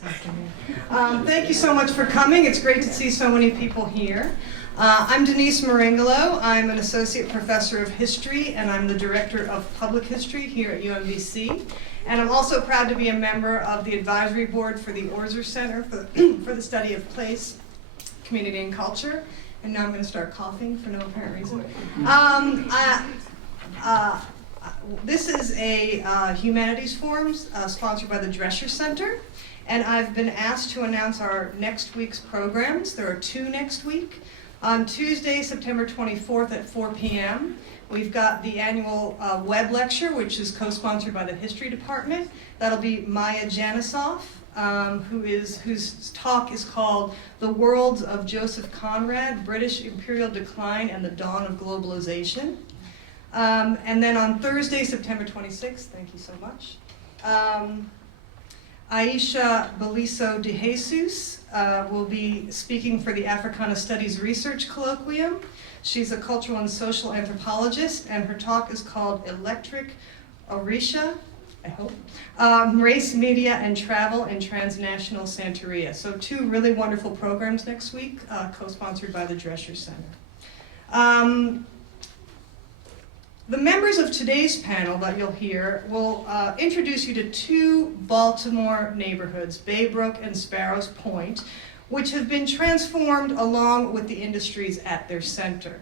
this afternoon. Thank you so much for coming. It's great to see so many people here. I'm Denise Meringolo. I'm an associate professor of history, and I'm the director of public history here at UMBC. And I'm also proud to be a member of the advisory board for the Orzer Center for the Study of Place, Community, and Culture. And now I'm going to start coughing for no apparent reason. This is a humanities forum sponsored by the Drescher Center, and I've been asked to announce our next week's programs. There are two next week. On Tuesday, September 24th at 4 p.m., we've got the annual web lecture, which is co-sponsored by the History Department. That'll be Maya Janisoff, whose talk is called The Worlds of Joseph Conrad, British Imperial Decline and the Dawn of Globalization. And then on Thursday, September 26th, thank you so much, Aisha Beliso de Jesus will be speaking for the Africana Studies Research Colloquium. She's a cultural and social anthropologist, and her talk is called Electric Orisha, I hope, Race, Media, and Travel in Transnational Santeria. So two really wonderful programs next week, co-sponsored by the Drescher Center. The members of today's panel that you'll hear will introduce you to two Baltimore neighborhoods, Baybrook and Sparrows Point, which have been transformed along with the industries at their center.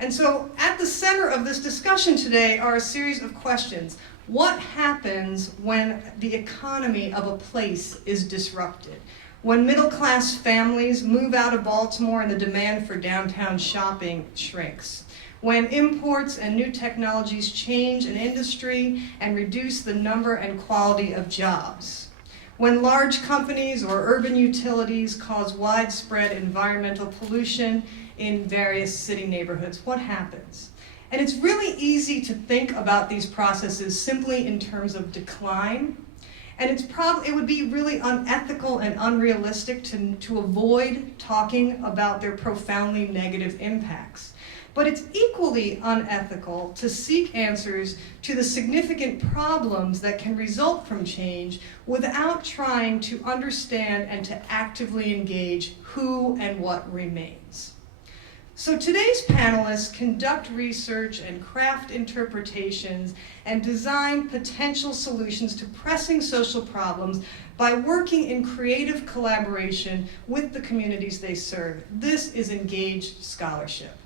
And so at the center of this discussion today are a series of questions. What happens when the economy of a place is disrupted? When middle-class families move out of Baltimore and the demand for downtown shopping shrinks? When imports and new technologies change an industry and reduce the number and quality of jobs? When large companies or urban utilities cause widespread environmental pollution in various city neighborhoods, what happens? And it's really easy to think about these processes simply in terms of decline. And it would be really unethical and unrealistic to avoid talking about their profoundly negative impacts. But it's equally unethical to seek answers to the significant problems that can result from change without trying to understand and to actively engage who and what remains. So today's panelists conduct research and craft interpretations and design potential solutions to pressing social problems by working in creative collaboration with the communities they serve. This is engaged scholarship.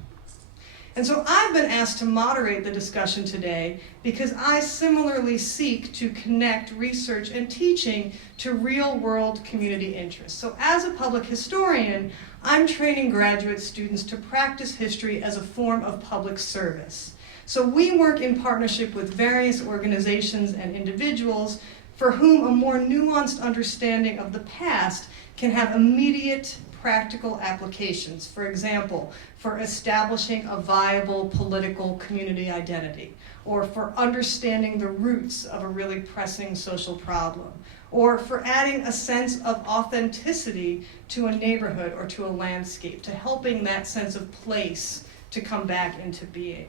And so I've been asked to moderate the discussion today because I similarly seek to connect research and teaching to real-world community interests. So as a public historian, I'm training graduate students to practice history as a form of public service. So we work in partnership with various organizations and individuals for whom a more nuanced understanding of the past can have immediate practical applications. For example, for establishing a viable political community identity, or for understanding the roots of a really pressing social problem, or for adding a sense of authenticity to a neighborhood or to a landscape, to helping that sense of place to come back into being.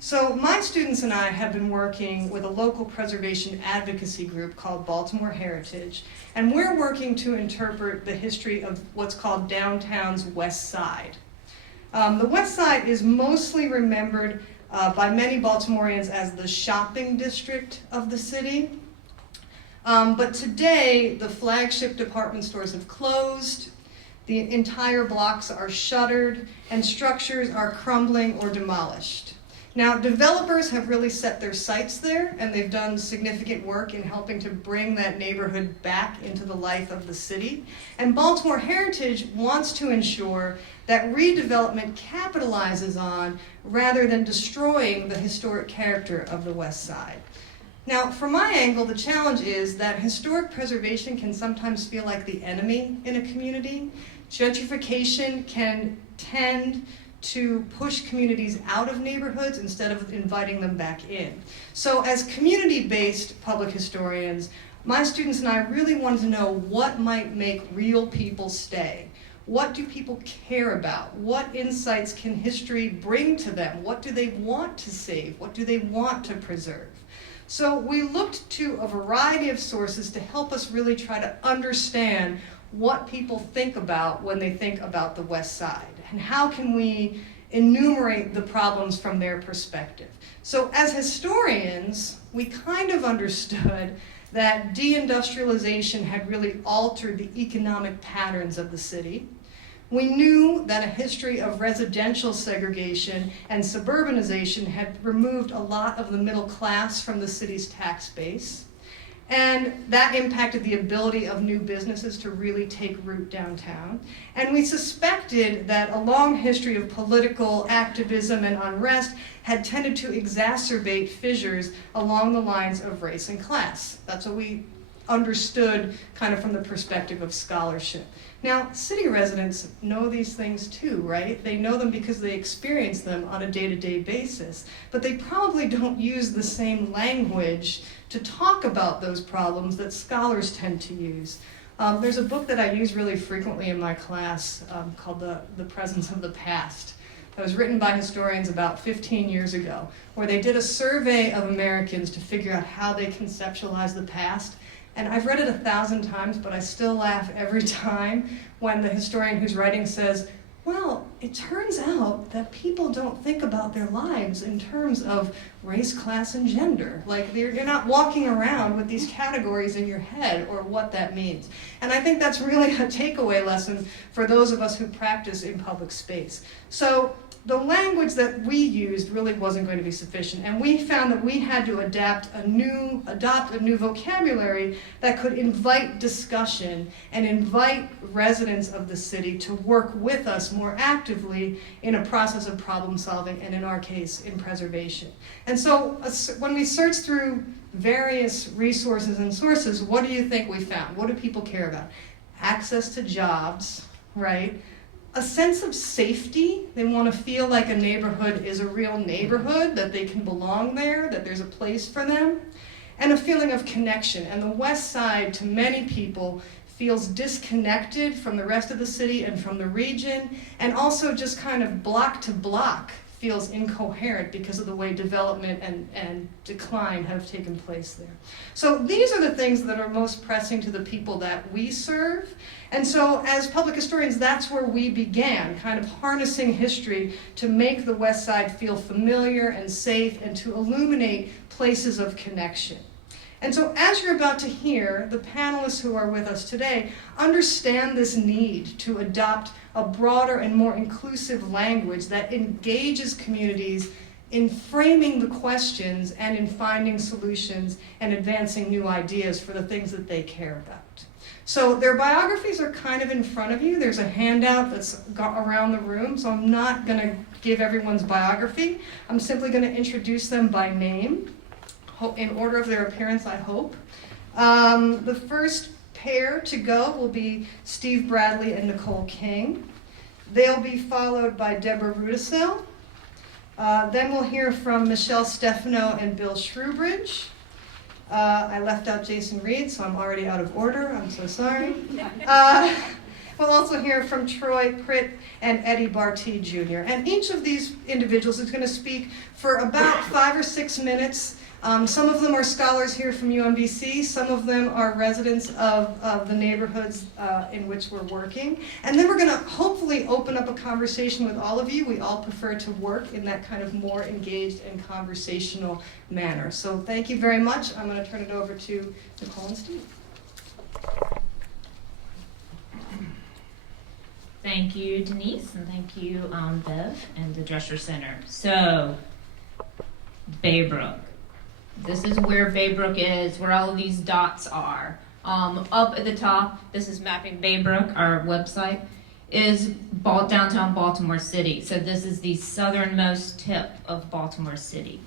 So my students and I have been working with a local preservation advocacy group called Baltimore Heritage, and we're working to interpret the history of what's called downtown's West Side. The West Side is mostly remembered by many Baltimoreans as the shopping district of the city. But today, the flagship department stores have closed, the entire blocks are shuttered, and structures are crumbling or demolished. Now, developers have really set their sights there, and they've done significant work in helping to bring that neighborhood back into the life of the city. And Baltimore Heritage wants to ensure that redevelopment capitalizes on, rather than destroying, the historic character of the West Side. Now, from my angle, the challenge is that historic preservation can sometimes feel like the enemy in a community. Gentrification can tend to push communities out of neighborhoods instead of inviting them back in. So as community-based public historians, my students and I really wanted to know what might make real people stay. What do people care about? What insights can history bring to them? What do they want to save? What do they want to preserve? So we looked to a variety of sources to help us really try to understand what people think about when they think about the West Side, and how can we enumerate the problems from their perspective. So as historians, we kind of understood that deindustrialization had really altered the economic patterns of the city. We knew that a history of residential segregation and suburbanization had removed a lot of the middle class from the city's tax base. And that impacted the ability of new businesses to really take root downtown. And we suspected that a long history of political activism and unrest had tended to exacerbate fissures along the lines of race and class. That's what we understood kind of from the perspective of scholarship. Now, city residents know these things too, right? They know them because they experience them on a day-to-day basis, but they probably don't use the same language to talk about those problems that scholars tend to use. There's a book that I use really frequently in my class called The Presence of the Past. That was written by historians about 15 years ago, where they did a survey of Americans to figure out how they conceptualize the past. And I've read it 1,000 times, but I still laugh every time when the historian who's writing says, well, it turns out that people don't think about their lives in terms of race, class, and gender. Like, you're not walking around with these categories in your head or what that means. And I think that's really a takeaway lesson for those of us who practice in public space. So the language that we used really wasn't going to be sufficient, and we found that we had to adopt a new vocabulary that could invite discussion and invite residents of the city to work with us more actively in a process of problem solving, and in our case, in preservation. And so when we searched through various resources and sources, what do you think we found? What do people care about? Access to jobs, right? A sense of safety. They want to feel like a neighborhood is a real neighborhood, that they can belong there, that there's a place for them. And a feeling of connection. And the West Side, to many people, feels disconnected from the rest of the city and from the region, and also just kind of block to block feels incoherent because of the way development and decline have taken place there. So these are the things that are most pressing to the people that we serve. And so as public historians, that's where we began, kind of harnessing history to make the West Side feel familiar and safe and to illuminate places of connection. And so as you're about to hear, the panelists who are with us today understand this need to adopt a broader and more inclusive language that engages communities in framing the questions and in finding solutions and advancing new ideas for the things that they care about. So their biographies are kind of in front of you. There's a handout that's around the room, so I'm not going to give everyone's biography. I'm simply going to introduce them by name, in order of their appearance, I hope. The first pair to go will be Steve Bradley and Nicole King. They'll be followed by Deborah Rudacille. Then we'll hear from Michelle Stefano and Bill Shewbridge. I left out Jason Reed, so I'm already out of order. I'm so sorry. We'll also hear from Troy Pritt and Eddie Bartee Jr. And each of these individuals is going to speak for about 5 or 6 minutes. Some of them are scholars here from UMBC, some of them are residents of the neighborhoods in which we're working. And then we're going to hopefully open up a conversation with all of you. We all prefer to work in that kind of more engaged and conversational manner. So thank you very much. I'm going to turn it over to Nicole and Steve. Thank you, Denise, and thank you, Bev, and the Drescher Center. So, Baybrook. This is where Baybrook is, where all of these dots are. Up at the top, this is Mapping Baybrook, our website, is downtown Baltimore City. So this is the southernmost tip of Baltimore City.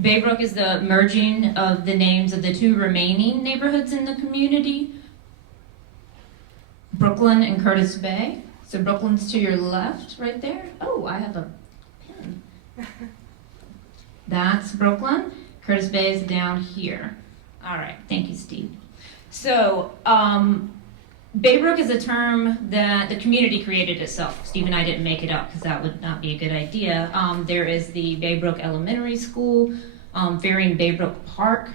Baybrook is the merging of the names of the two remaining neighborhoods in the community, Brooklyn and Curtis Bay. So Brooklyn's to your left, right there. Oh, I have a pen. That's Brooklyn. Curtis Bay is down here. All right, thank you, Steve. So, Baybrook is a term that the community created itself. Steve and I didn't make it up because that would not be a good idea. There is the Baybrook Elementary School, Ferry and Baybrook Park.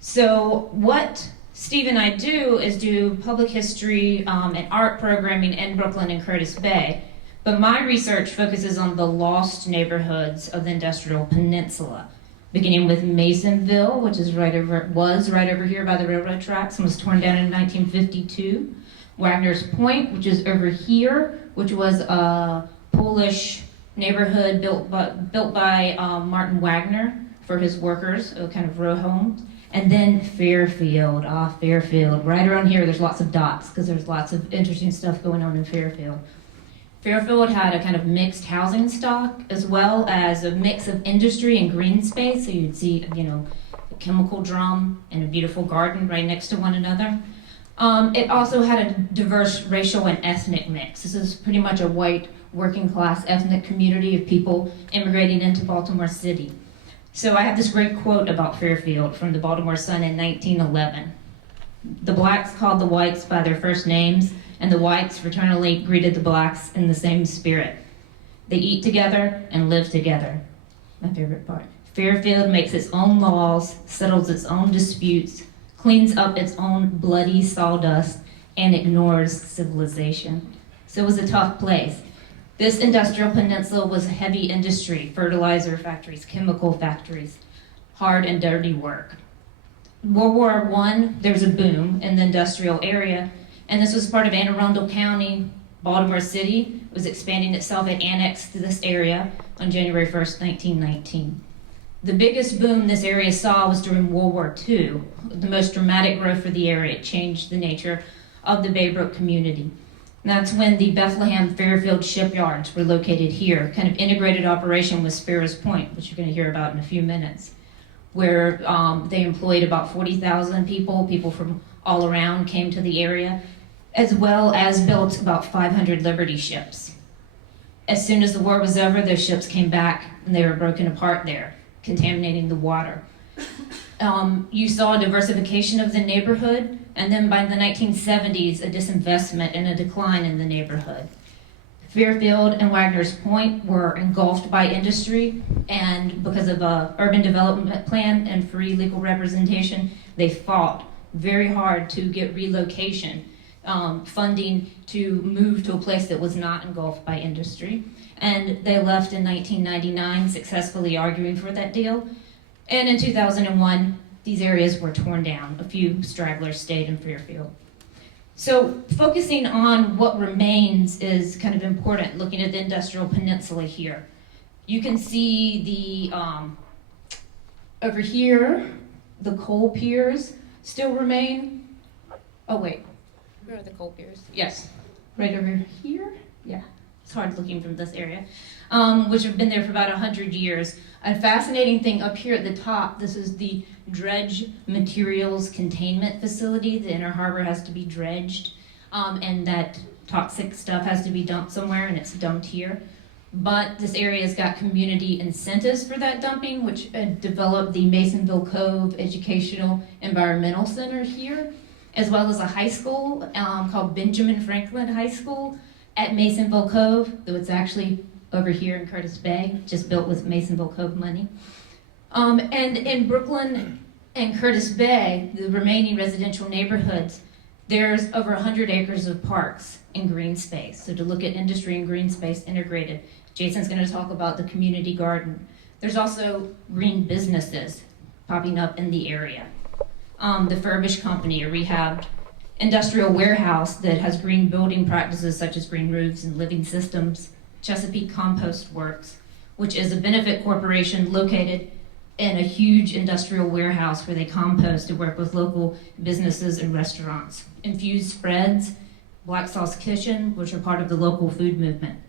So what Steve and I do is do public history and art programming in Brooklyn and Curtis Bay. But my research focuses on the lost neighborhoods of the Industrial Peninsula, beginning with Masonville, which is right over here by the railroad tracks and was torn down in 1952. Wagner's Point, which is over here, which was a Polish neighborhood built by Martin Wagner for his workers, a kind of row homes. And then Fairfield, Fairfield. Right around here, there's lots of dots because there's lots of interesting stuff going on in Fairfield. Fairfield had a kind of mixed housing stock as well as a mix of industry and green space. So you'd see, a chemical drum and a beautiful garden right next to one another. It also had a diverse racial and ethnic mix. This is pretty much a white working class ethnic community of people immigrating into Baltimore City. So I have this great quote about Fairfield from the Baltimore Sun in 1911. The blacks called the whites by their first names, and the whites fraternally greeted the blacks in the same spirit. They eat together and live together. My favorite part. Fairfield makes its own laws, settles its own disputes, cleans up its own bloody sawdust, and ignores civilization. So it was a tough place. This industrial peninsula was heavy industry, fertilizer factories, chemical factories, hard and dirty work. World War I, there's a boom in the industrial area, and this was part of Anne Arundel County. Baltimore City was expanding itself and annexed to this area on January 1st, 1919. The biggest boom this area saw was during World War II, the most dramatic growth for the area. It changed the nature of the Baybrook community. And that's when the Bethlehem Fairfield shipyards were located here, kind of integrated operation with Sparrows Point, which you're going to hear about in a few minutes, where they employed about 40,000 people from all around came to the area, as well as built about 500 Liberty ships. As soon as the war was over, those ships came back and they were broken apart there, contaminating the water. You saw a diversification of the neighborhood, and then by the 1970s, a disinvestment and a decline in the neighborhood. Fairfield and Wagner's Point were engulfed by industry, and because of a urban development plan and free legal representation, they fought very hard to get relocation funding to move to a place that was not engulfed by industry. And they left in 1999, successfully arguing for that deal. And in 2001, these areas were torn down. A few stragglers stayed in Fairfield. So focusing on what remains is kind of important, looking at the industrial peninsula here. You can see the, over here, the coal piers still remain. Oh wait, where are the coal piers? Yes, right over here, yeah. It's hard looking from this area, which have been there for about 100 years. A fascinating thing up here at the top, this is the dredge materials containment facility. The inner harbor has to be dredged, and that toxic stuff has to be dumped somewhere, and it's dumped here. But this area's got community incentives for that dumping, which developed the Masonville Cove Educational Environmental Center here, as well as a high school called Benjamin Franklin High School at Masonville Cove, though it's actually over here in Curtis Bay, just built with Masonville Cove money. And in Brooklyn and Curtis Bay, the remaining residential neighborhoods, there's over 100 acres of parks and green space. So to look at industry and green space integrated, Jason's going to talk about the community garden. There's also green businesses popping up in the area. The Furbish Company, a rehabbed industrial warehouse that has green building practices such as green roofs and living systems. Chesapeake Compost Works, which is a benefit corporation located in a huge industrial warehouse where they compost and work with local businesses and restaurants. Infused Spreads, Black Sauce Kitchen, which are part of the local food movement.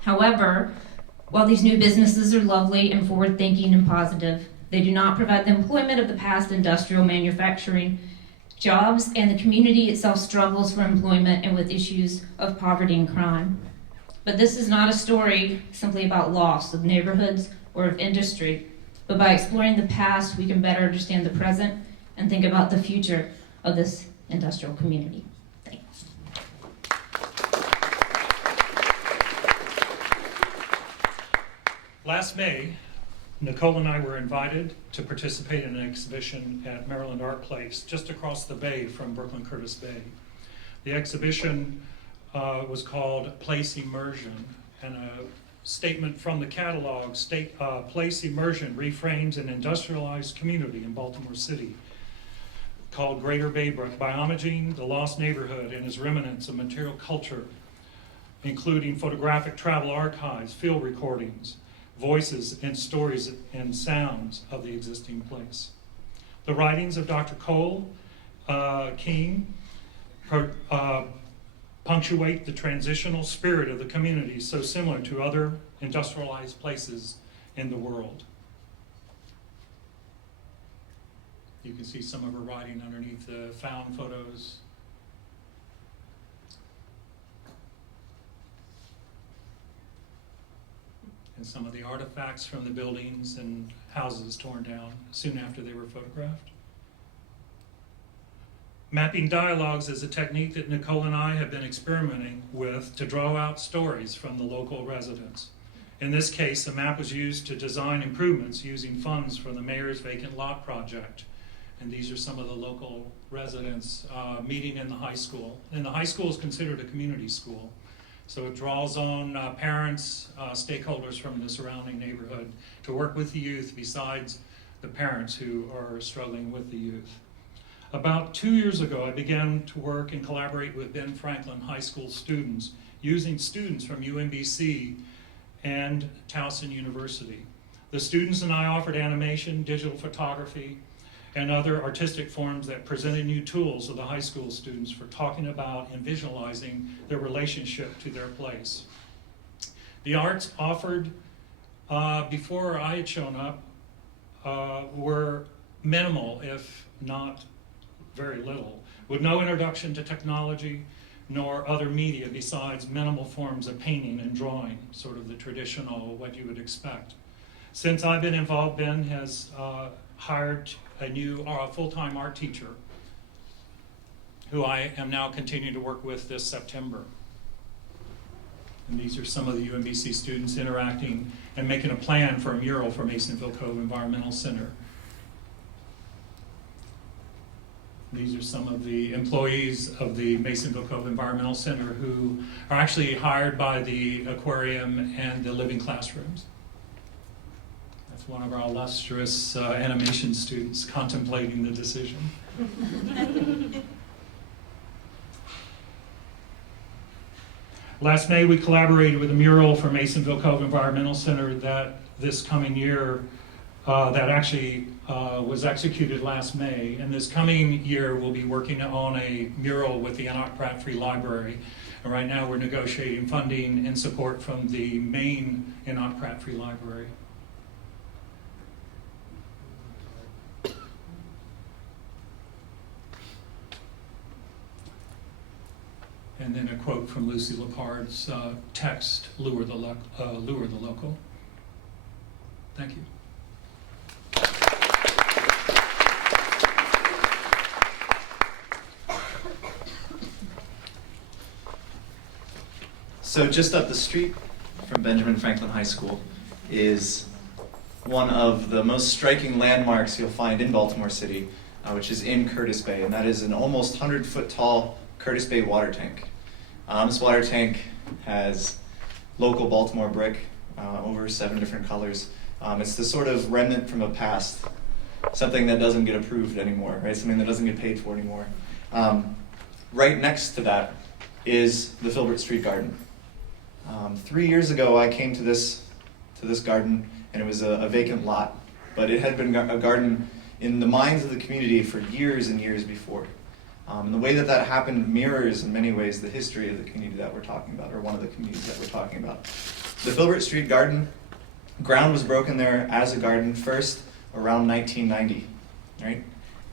However, while these new businesses are lovely and forward-thinking and positive, they do not provide the employment of the past industrial manufacturing jobs, and the community itself struggles for employment and with issues of poverty and crime. But this is not a story simply about loss of neighborhoods or of industry, but by exploring the past, we can better understand the present and think about the future of this industrial community. Thanks. Last May, Nicole and I were invited to participate in an exhibition at Maryland Art Place, just across the bay from Brooklyn Curtis Bay. The exhibition was called Place Immersion, and a statement from the catalog, Place Immersion reframes an industrialized community in Baltimore City called Greater Baybrook by homaging the lost neighborhood and its remnants of material culture, including photographic travel archives, field recordings, voices and stories and sounds of the existing place. The writings of Dr. Kuhn punctuate the transitional spirit of the community, so similar to other industrialized places in the world. You can see some of her writing underneath the found photos. And some of the artifacts from the buildings and houses torn down soon after they were photographed. Mapping dialogues is a technique that Nicole and I have been experimenting with to draw out stories from the local residents. In this case, a map was used to design improvements using funds from the Mayor's Vacant Lot Project. And these are some of the local residents meeting in the high school. And the high school is considered a community school. So it draws on parents, stakeholders from the surrounding neighborhood to work with the youth besides the parents who are struggling with the youth. About 2 years ago, I began to work and collaborate with Ben Franklin High School students, using students from UMBC and Towson University. The students and I offered animation, digital photography, and other artistic forms that presented new tools to the high school students for talking about and visualizing their relationship to their place. The arts offered before I had shown up were minimal, if not very little, with no introduction to technology nor other media besides minimal forms of painting and drawing, sort of the traditional, what you would expect. Since I've been involved, Ben has hired a new full-time art teacher who I am now continuing to work with this September. And these are some of the UMBC students interacting and making a plan for a mural for Masonville Cove Environmental Center. These are some of the employees of the Masonville Cove Environmental Center who are actually hired by the aquarium and the living classrooms. That's one of our illustrious animation students contemplating the decision. Last May, we collaborated with a mural for Masonville Cove Environmental Center that this coming year, that actually was executed last May. And this coming year, we'll be working on a mural with the Enoch Pratt Free Library. And right now, we're negotiating funding and support from the main Enoch Pratt Free Library. And then a quote from Lucy Lepard's text, Lure the Local. Thank you. So just up the street from Benjamin Franklin High School is one of the most striking landmarks you'll find in Baltimore City, which is in Curtis Bay, and that is an almost 100-foot tall Curtis Bay water tank. This water tank has local Baltimore brick, over 7 different colors. It's the sort of remnant from a past, something that doesn't get approved anymore, right? Something that doesn't get paid for anymore. Right next to that is the Filbert Street Garden. 3 years ago, I came to this garden, and it was a vacant lot, but it had been a garden in the minds of the community for years and years before. And the way that happened mirrors in many ways the history of the community that we're talking about, or one of the communities that we're talking about. The Filbert Street Garden, ground was broken there as a garden first around 1990, right?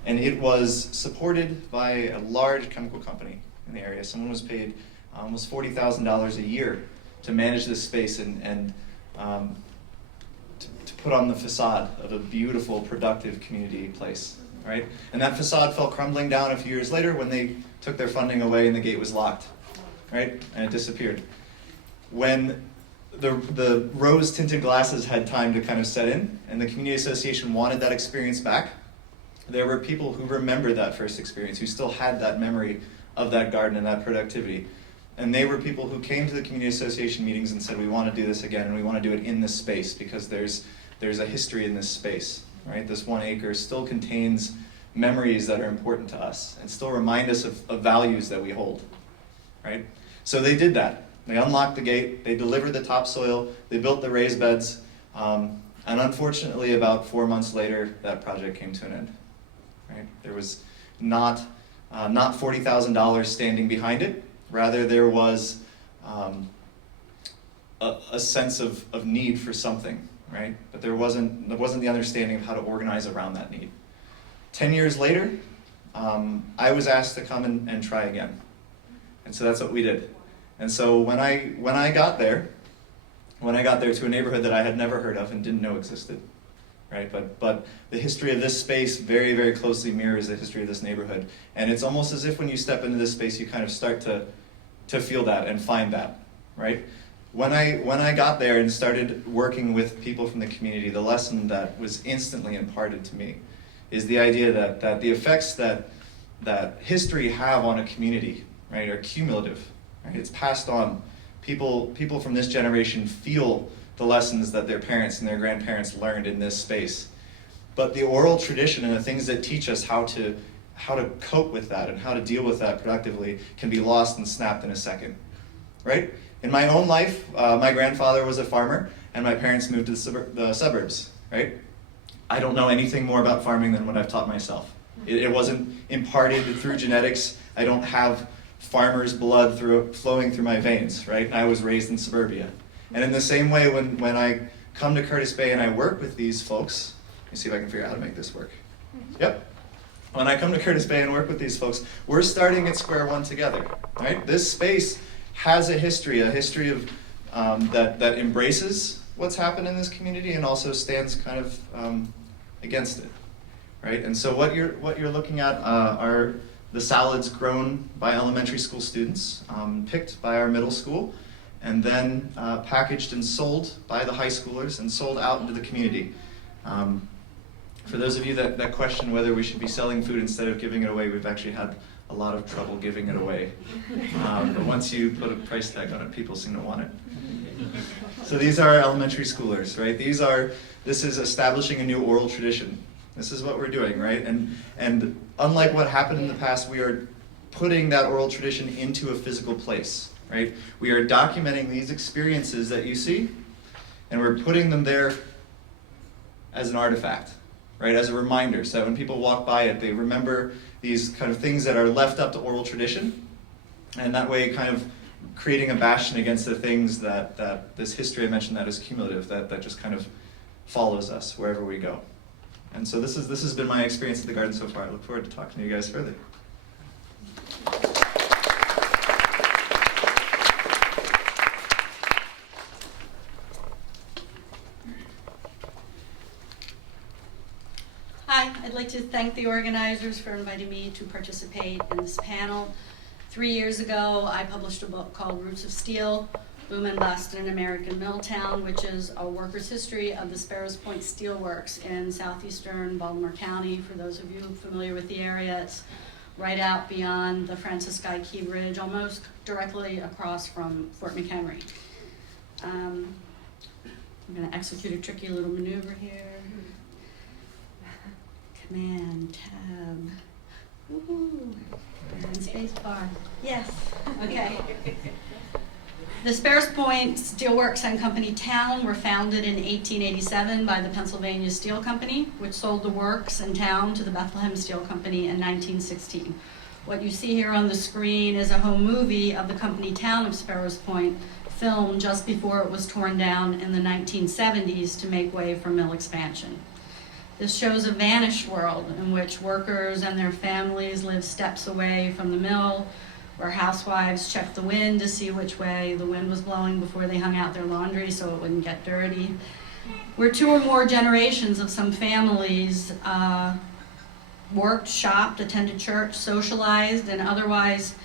And it was supported by a large chemical company in the area. Someone was paid almost $40,000 a year to manage this space and to put on the facade of a beautiful, productive community place. Right? And that facade fell crumbling down a few years later when they took their funding away and the gate was locked, right? And it disappeared. When the rose-tinted glasses had time to kind of set in, and the community association wanted that experience back. There were people who remembered that first experience, who still had that memory of that garden and that productivity. And they were people who came to the community association meetings and said, we want to do this again, and we want to do it in this space because there's a history in this space, right? This 1 acre still contains memories that are important to us and still remind us of values that we hold, right? So they did that. They unlocked the gate, they delivered the topsoil, they built the raised beds, and unfortunately about 4 months later, that project came to an end, right? There was not $40,000 standing behind it. Rather, there was a sense of need for something, right? But there wasn't the understanding of how to organize around that need. 10 years later, I was asked to come and try again. And so that's what we did. And so when I got there to a neighborhood that I had never heard of and didn't know existed, right? But the history of this space very, very closely mirrors the history of this neighborhood. And it's almost as if when you step into this space, you kind of start to feel that and find that, right? When I got there and started working with people from the community, the lesson that was instantly imparted to me is the idea that the effects that history have on a community, right, are cumulative, right? It's passed on. People from this generation feel the lessons that their parents and their grandparents learned in this space. But the oral tradition and the things that teach us how to cope with that and how to deal with that productively can be lost and snapped in a second, right? In my own life, my grandfather was a farmer and my parents moved to the suburbs, right? I don't know anything more about farming than what I've taught myself. It wasn't imparted through genetics. I don't have farmer's blood flowing through my veins, right? I was raised in suburbia. And in the same way, when I come to Curtis Bay and I work with these folks, let me see if I can figure out how to make this work. Yep. When I come to Curtis Bay and work with these folks, we're starting at square one together, right? This space has a history of that embraces what's happened in this community and also stands kind of against it, right? And so what you're looking at are the salads grown by elementary school students, picked by our middle school, and then packaged and sold by the high schoolers and sold out into the community. For those of you that question whether we should be selling food instead of giving it away, we've actually had a lot of trouble giving it away. But once you put a price tag on it, people seem to want it. So these are elementary schoolers, right? This is establishing a new oral tradition. This is what we're doing, right? And unlike what happened in the past, we are putting that oral tradition into a physical place, right? We are documenting these experiences that you see, and we're putting them there as an artifact, right? As a reminder, so that when people walk by it, they remember these kind of things that are left up to oral tradition, and that way kind of creating a bastion against the things that this history I mentioned that is cumulative, that just kind of follows us wherever we go. And so this has been my experience at the garden so far. I look forward to talking to you guys further. Hi, I'd like to thank the organizers for inviting me to participate in this panel. 3 years ago, I published a book called Roots of Steel, Boom and Bust in an American Mill Town, which is a worker's history of the Sparrows Point Steelworks in southeastern Baltimore County. For those of you familiar with the area, it's right out beyond the Francis Guy Key Bridge, almost directly across from Fort McHenry. I'm going to execute a tricky little maneuver here. Command, tab, woohoo, and space bar. Yes, okay. The Sparrows Point Steelworks and Company Town were founded in 1887 by the Pennsylvania Steel Company, which sold the works and town to the Bethlehem Steel Company in 1916. What you see here on the screen is a home movie of the company town of Sparrows Point, filmed just before it was torn down in the 1970s to make way for mill expansion. This shows a vanished world in which workers and their families live steps away from the mill, where housewives checked the wind to see which way the wind was blowing before they hung out their laundry so it wouldn't get dirty. Where 2 or more generations of some families worked, shopped, attended church, socialized, and otherwise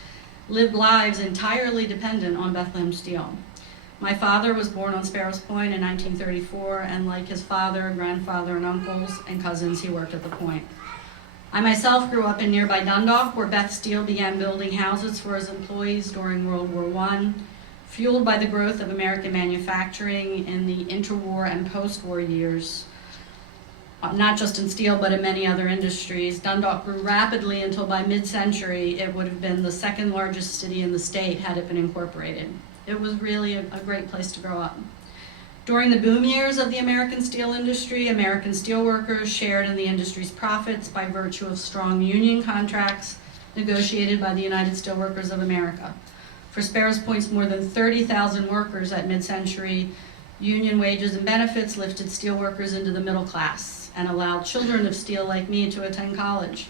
lived lives entirely dependent on Bethlehem Steel. My father was born on Sparrows Point in 1934, and like his father, grandfather, and uncles and cousins, he worked at the point. I myself grew up in nearby Dundalk, where Beth Steel began building houses for his employees during World War I. Fueled by the growth of American manufacturing in the interwar and post-war years, not just in steel, but in many other industries, Dundalk grew rapidly until by mid-century, it would have been the second largest city in the state had it been incorporated. It was really a great place to grow up. During the boom years of the American steel industry, American steelworkers shared in the industry's profits by virtue of strong union contracts negotiated by the United Steelworkers of America. For Sparrows Point's more than 30,000 workers at mid-century, union wages and benefits lifted steelworkers into the middle class and allowed children of steel like me to attend college.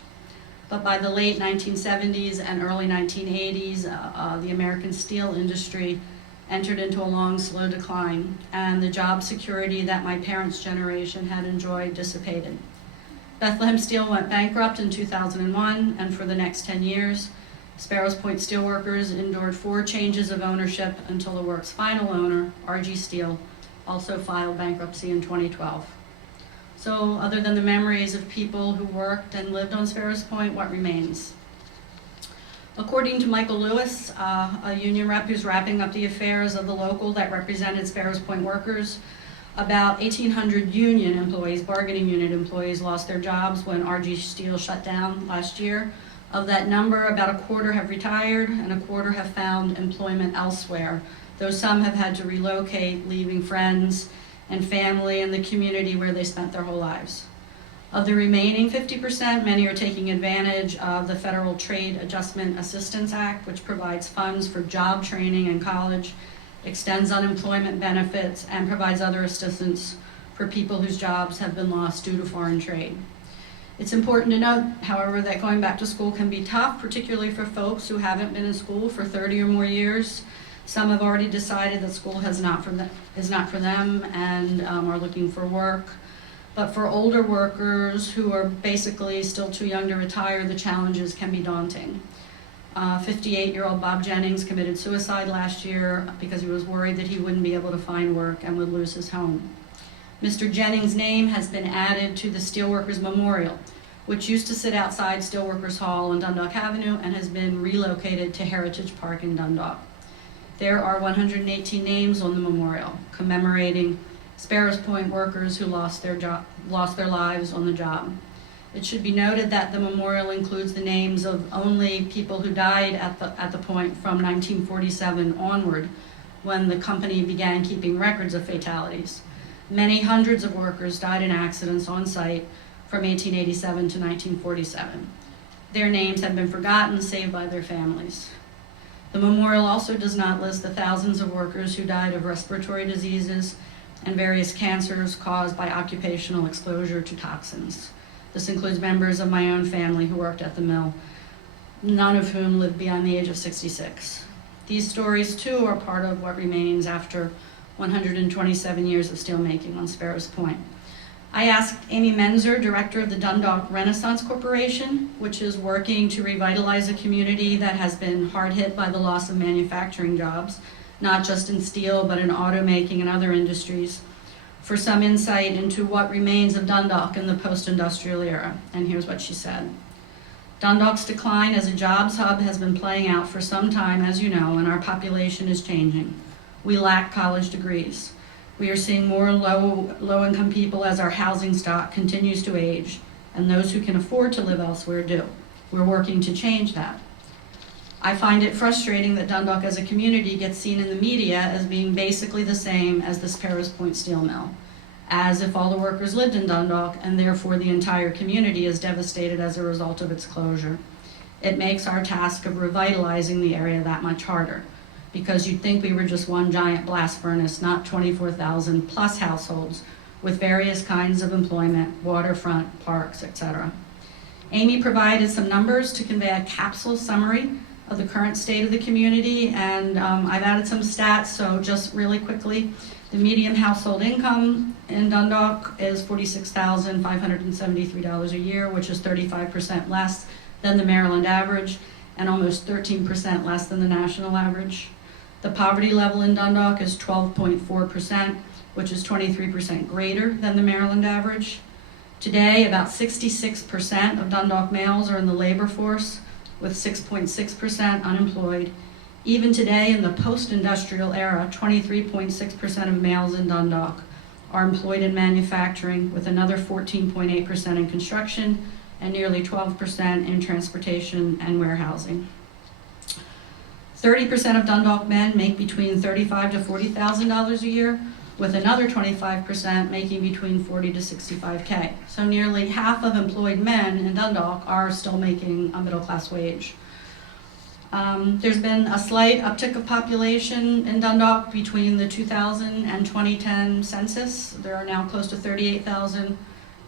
But by the late 1970s and early 1980s, the American steel industry entered into a long, slow decline, and the job security that my parents' generation had enjoyed dissipated. Bethlehem Steel went bankrupt in 2001, and for the next 10 years, Sparrows Point Steelworkers endured 4 changes of ownership until the work's final owner, RG Steel, also filed bankruptcy in 2012. So other than the memories of people who worked and lived on Sparrows Point, what remains? According to Michael Lewis, a union rep who's wrapping up the affairs of the local that represented Sparrows Point workers, about 1,800 union employees, bargaining unit employees, lost their jobs when RG Steel shut down last year. Of that number, about a quarter have retired and a quarter have found employment elsewhere, though some have had to relocate, leaving friends and family in the community where they spent their whole lives. Of the remaining 50%, many are taking advantage of the Federal Trade Adjustment Assistance Act, which provides funds for job training in college, extends unemployment benefits, and provides other assistance for people whose jobs have been lost due to foreign trade. It's important to note, however, that going back to school can be tough, particularly for folks who haven't been in school for 30 or more years. Some have already decided that school is not for them and are looking for work. But for older workers who are basically still too young to retire, the challenges can be daunting. 58-year-old Bob Jennings committed suicide last year because he was worried that he wouldn't be able to find work and would lose his home. Mr. Jennings' name has been added to the Steelworkers Memorial, which used to sit outside Steelworkers Hall on Dundalk Avenue and has been relocated to Heritage Park in Dundalk. There are 118 names on the memorial commemorating Sparrows Point workers who lost their lives on the job. It should be noted that the memorial includes the names of only people who died at the point from 1947 onward, when the company began keeping records of fatalities. Many hundreds of workers died in accidents on site from 1887 to 1947. Their names have been forgotten, save by their families. The memorial also does not list the thousands of workers who died of respiratory diseases and various cancers caused by occupational exposure to toxins. This includes members of my own family who worked at the mill, none of whom lived beyond the age of 66. These stories, too, are part of what remains after 127 years of steelmaking on Sparrows Point. I asked Amy Menzer, director of the Dundalk Renaissance Corporation, which is working to revitalize a community that has been hard hit by the loss of manufacturing jobs, not just in steel, but in automaking and other industries, for some insight into what remains of Dundalk in the post-industrial era. And here's what she said. Dundalk's decline as a jobs hub has been playing out for some time, as you know, and our population is changing. We lack college degrees. We are seeing more low-income people as our housing stock continues to age, and those who can afford to live elsewhere do. We're working to change that. I find it frustrating that Dundalk as a community gets seen in the media as being basically the same as the Sparrows Point steel mill, as if all the workers lived in Dundalk and therefore the entire community is devastated as a result of its closure. It makes our task of revitalizing the area that much harder, because you'd think we were just one giant blast furnace, not 24,000 plus households with various kinds of employment, waterfront, parks, etc. Amy provided some numbers to convey a capsule summary of the current state of the community, and I've added some stats, so just really quickly, the median household income in Dundalk is $46,573 a year, which is 35% less than the Maryland average and almost 13% less than the national average. The poverty level in Dundalk is 12.4%, which is 23% greater than the Maryland average. Today, about 66% of Dundalk males are in the labor force, with 6.6% unemployed. Even today, in the post-industrial era, 23.6% of males in Dundalk are employed in manufacturing, with another 14.8% in construction and nearly 12% in transportation and warehousing. 30% of Dundalk men make between $35,000 to $40,000 a year, with another 25% making between $40,000 to $65,000. So nearly half of employed men in Dundalk are still making a middle-class wage. There's been a slight uptick of population in Dundalk between the 2000 and 2010 census. There are now close to 38,000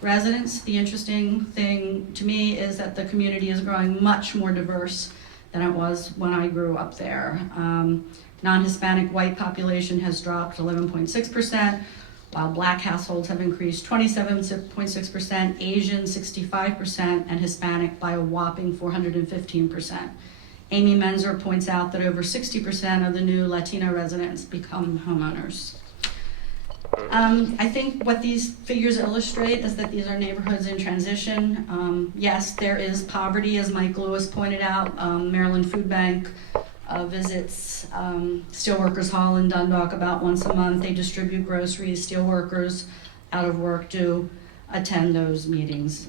residents. The interesting thing to me is that the community is growing much more diverse than it was when I grew up there. Non-Hispanic white population has dropped 11.6%, while black households have increased 27.6%, Asian 65%, and Hispanic by a whopping 415%. Amy Menzer points out that over 60% of the new Latino residents become homeowners. I think what these figures illustrate is that these are neighborhoods in transition. Yes, there is poverty, as Mike Lewis pointed out. Maryland Food Bank visits Steelworkers Hall in Dundalk about once a month. They distribute groceries. Steelworkers out of work do attend those meetings.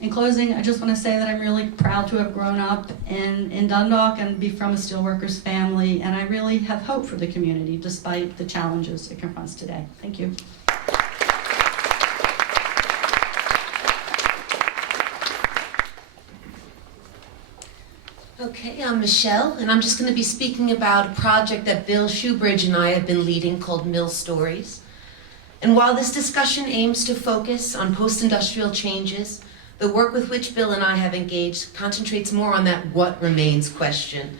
In closing, I just want to say that I'm really proud to have grown up in Dundalk and be from a steelworkers family, and I really have hope for the community despite the challenges it confronts today. Thank you. Okay, I'm Michelle, and I'm just going to be speaking about a project that Bill Shewbridge and I have been leading called Mill Stories. And while this discussion aims to focus on post-industrial changes, the work with which Bill and I have engaged concentrates more on that what remains question.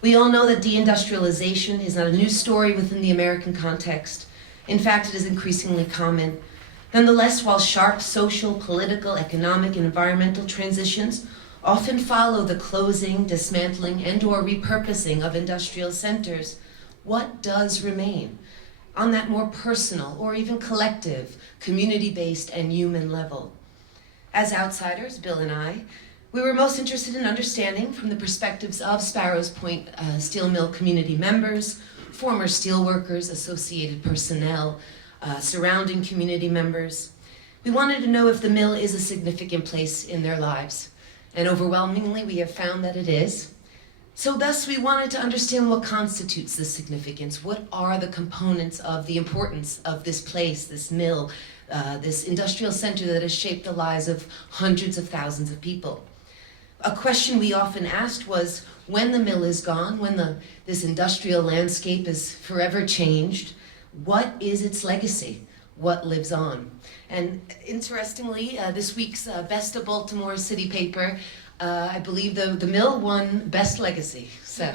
We all know that deindustrialization is not a new story within the American context. In fact, it is increasingly common. Nonetheless, while sharp social, political, economic, and environmental transitions often follow the closing, dismantling, and/or repurposing of industrial centers, what does remain on that more personal or even collective, community-based, and human level? As outsiders, Bill and I, we were most interested in understanding from the perspectives of Sparrows Point steel mill community members, former steelworkers, associated personnel, surrounding community members. We wanted to know if the mill is a significant place in their lives. And overwhelmingly, we have found that it is. So thus, we wanted to understand what constitutes this significance. What are the components of the importance of this place, this mill, this industrial center that has shaped the lives of hundreds of thousands of people? A question we often asked was, when the mill is gone, when this industrial landscape is forever changed, what is its legacy? What lives on? And interestingly, this week's Best of Baltimore City paper, I believe the mill won Best Legacy. So,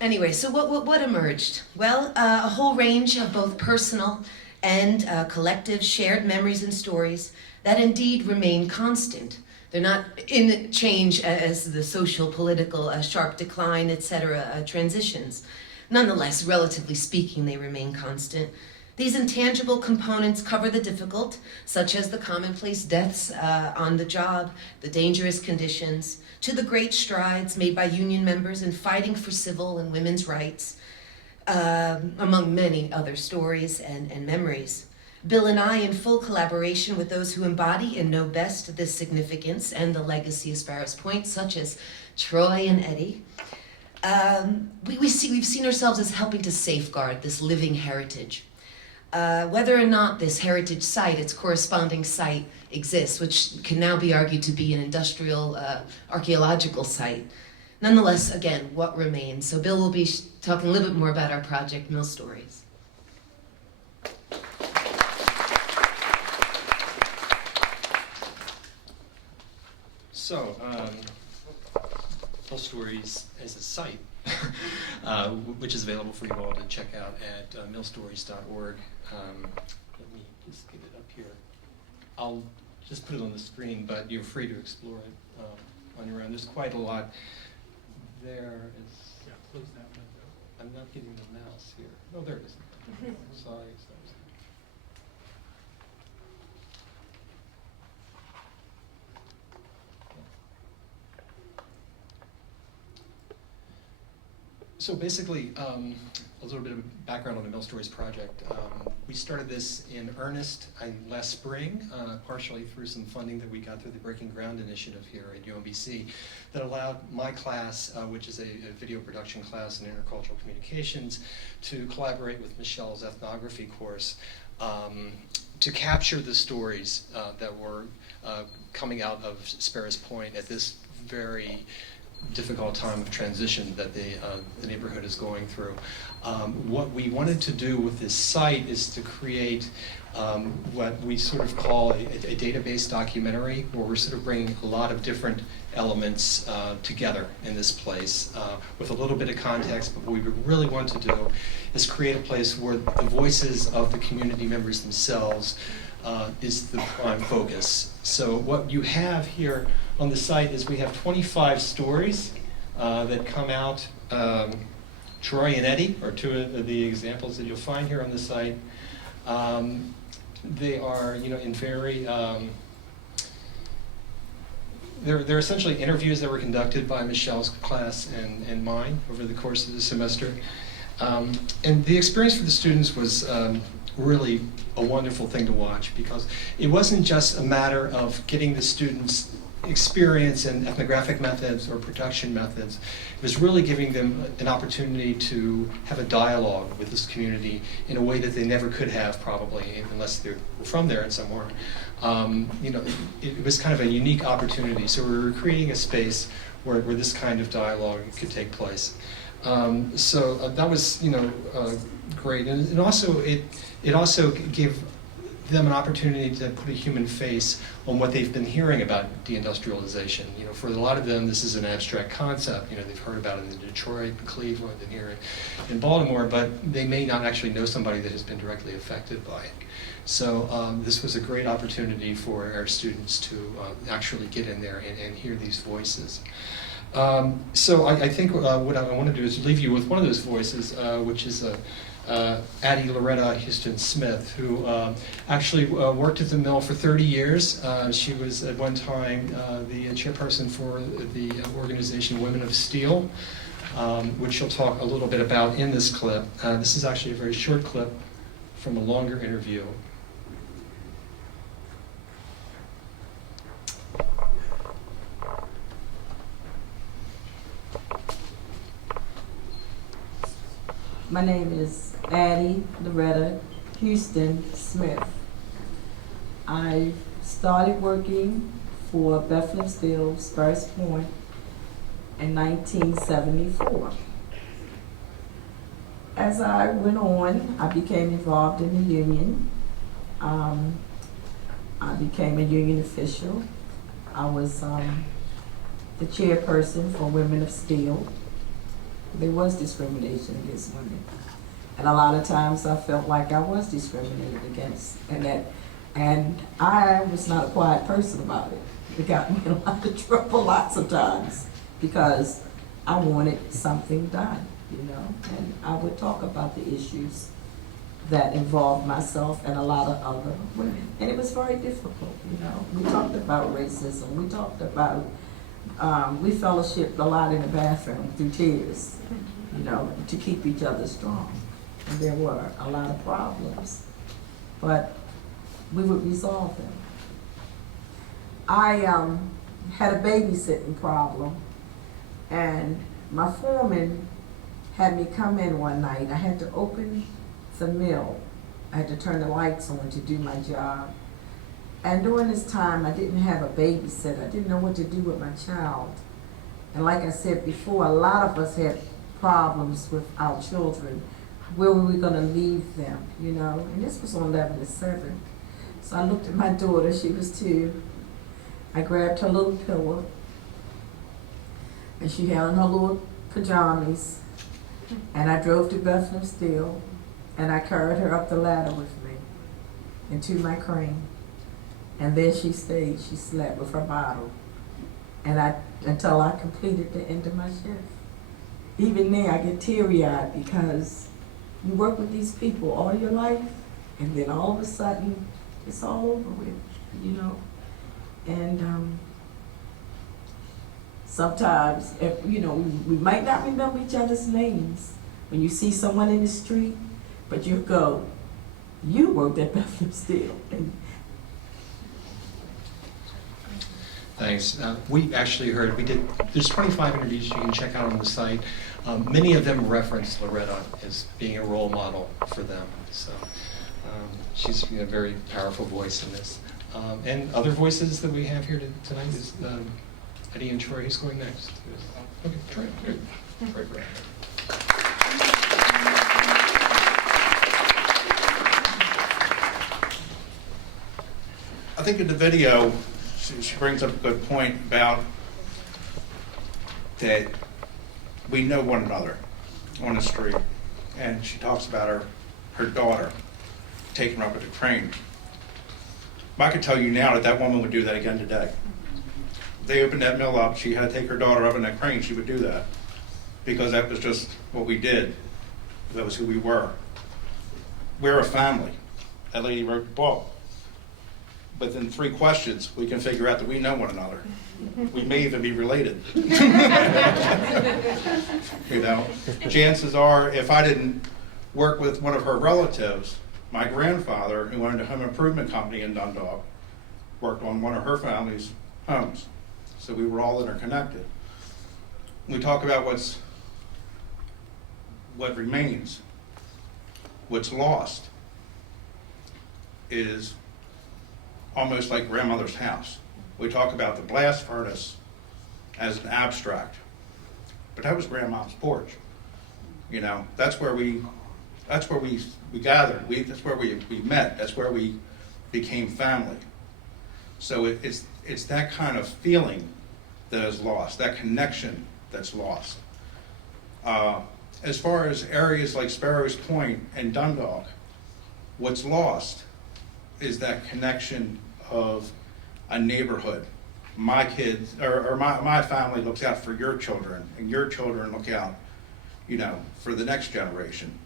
anyway, so what emerged? Well, a whole range of both personal and collective shared memories and stories that indeed remain constant. They're not in change as the social, political, sharp decline, etc. Transitions. Nonetheless, relatively speaking, they remain constant. These intangible components cover the difficult, such as the commonplace deaths on the job, the dangerous conditions, to the great strides made by union members in fighting for civil and women's rights, among many other stories and memories. Bill and I, in full collaboration with those who embody and know best this significance and the legacy of Sparrows Point, such as Troy and Eddie, we've seen ourselves as helping to safeguard this living heritage. Whether or not this heritage site, its corresponding site, exists, which can now be argued to be an industrial archaeological site. Nonetheless, again, what remains? So Bill will be talking a little bit more about our project, Mill Stories. So, Mill Stories as a site, which is available for you all to check out at millstories.org. Let me just get it up here. I'll just put it on the screen, but you're free to explore it on your own. There's quite a lot there is, Yeah, close that window. I'm not getting the mouse here. Oh, there it is. Sorry. So basically, a little bit of background on the Mill Stories project. We started this in earnest last spring, partially through some funding that we got through the Breaking Ground initiative here at UMBC that allowed my class, which is a video production class in intercultural communications, to collaborate with Michelle's ethnography course to capture the stories that were coming out of Sparrows Point at this very difficult time of transition that the neighborhood is going through. What we wanted to do with this site is to create what we sort of call a database documentary, where we're sort of bringing a lot of different elements together in this place with a little bit of context. But what we really want to do is create a place where the voices of the community members themselves is the prime focus. So what you have here on the site is we have 25 stories that come out. Troy and Eddie are two of the examples that you'll find here on the site. They are, in very, they're essentially interviews that were conducted by Michelle's class and mine over the course of the semester. And the experience for the students was really a wonderful thing to watch, because it wasn't just a matter of getting the students experience in ethnographic methods or production methods. It was really giving them an opportunity to have a dialogue with this community in a way that they never could have, probably, unless they're from there and somewhere. It was kind of a unique opportunity. So we were creating a space where this kind of dialogue could take place. So that was, great, and also it also gave them an opportunity to put a human face on what they've been hearing about deindustrialization. For a lot of them, this is an abstract concept. They've heard about it in Detroit, in Cleveland, and here in Baltimore, but they may not actually know somebody that has been directly affected by it. So this was a great opportunity for our students to actually get in there and hear these voices. So I think what I want to do is leave you with one of those voices, which is Addie Loretta Houston Smith, who actually worked at the mill for 30 years. She was at one time the chairperson for the organization Women of Steel, which she'll talk a little bit about in this clip. This is actually a very short clip from a longer interview. My name is Addie Loretta Houston Smith. I started working for Bethlehem Steel, Sparrows Point, in 1974. As I went on, I became involved in the union. I became a union official. I was the chairperson for Women of Steel. There was discrimination against women. And a lot of times I felt like I was discriminated against. And I was not a quiet person about it. It got me in a lot of trouble lots of times because I wanted something done, and I would talk about the issues that involved myself and a lot of other women. And it was very difficult, We talked about racism. We talked about, we fellowshipped a lot in the bathroom through tears, to keep each other strong. And there were a lot of problems, but we would resolve them. I had a babysitting problem, and my foreman had me come in one night. I had to open the mill. I had to turn the lights on to do my job. And during this time, I didn't have a babysitter. I didn't know what to do with my child. And like I said before, a lot of us had problems with our children. Where were we going to leave them, And this was on 11 to 7. So I looked at my daughter. She was 2. I grabbed her little pillow, and she had on her little pajamas. And I drove to Bethlehem Steel, and I carried her up the ladder with me into my crane. And then she stayed. She slept with her bottle, and until I completed the end of my shift. even now I get teary-eyed because you work with these people all your life, and then all of a sudden, it's all over with, you know? And sometimes, if, you know, we might not remember each other's names when you see someone in the street, but you go, you worked at Bethlehem Steel. And Thanks. We actually heard, there's 25 interviews you can check out on the site. Many of them reference Loretta as being a role model for them. So she's a very powerful voice in this. And other voices that we have here tonight is Eddie and Troy. Who's going next? Okay, Troy. Good. Troy, right. I think in the video, she brings up a good point about that we know one another on the street. And she talks about her daughter taking her up with a crane. I can tell you now that that woman would do that again today. If they opened that mill up, she had to take her daughter up in that crane, she would do that. Because that was just what we did. That was who we were. We're a family. That lady wrote the book. Within 3 questions, we can figure out that we know one another. We may even be related. You know, chances are, if I didn't work with one of her relatives, my grandfather, who owned a home improvement company in Dundalk, worked on one of her family's homes. So we were all interconnected. We talk about what remains. What's lost is almost like grandmother's house. We talk about the blast furnace as an abstract, but that was grandma's porch. You know, that's where we gathered. That's where we met. That's where we became family. So it's that kind of feeling that is lost, that connection that's lost. As far as areas like Sparrows Point and Dundalk, what's lost is that connection of a neighborhood. My kids, or my family looks out for your children, and your children look out, you know, for the next generation.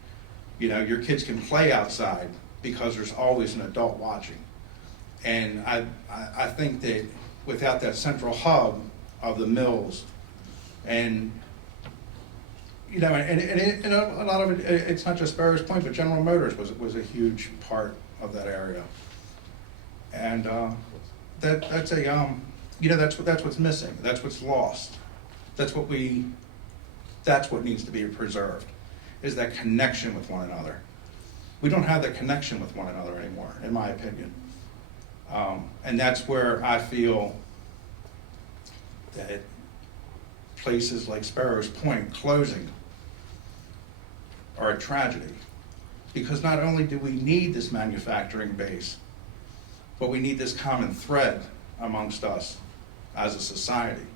You know, your kids can play outside because there's always an adult watching. And I think that without that central hub of the mills, and you know, and a lot of it, it's not just Sparrows Point, but General Motors was a huge part of that area. And that's a you know, that's what's missing. That's what's lost. That's what needs to be preserved, is that connection with one another. We don't have that connection with one another anymore, in my opinion. And that's where I feel that places like Sparrows Point closing are a tragedy. Because not only do we need this manufacturing base, but we need this common thread amongst us as a society,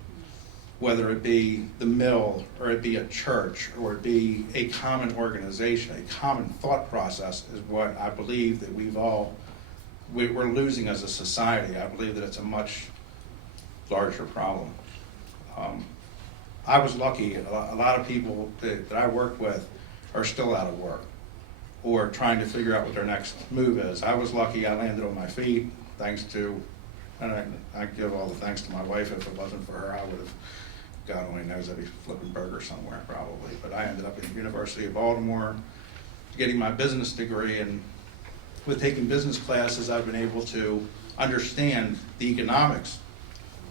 whether it be the mill, or it be a church, or it be a common organization, a common thought process is what I believe that we're losing as a society. I believe that it's a much larger problem. I was lucky. A lot of people that I worked with are still out of work or trying to figure out what their next move is. I was lucky. I landed on my feet thanks to, and I give all the thanks to my wife. If it wasn't for her, I would have, God only knows, I'd be flipping burgers somewhere probably. But I ended up at the University of Baltimore getting my business degree, and with taking business classes, I've been able to understand the economics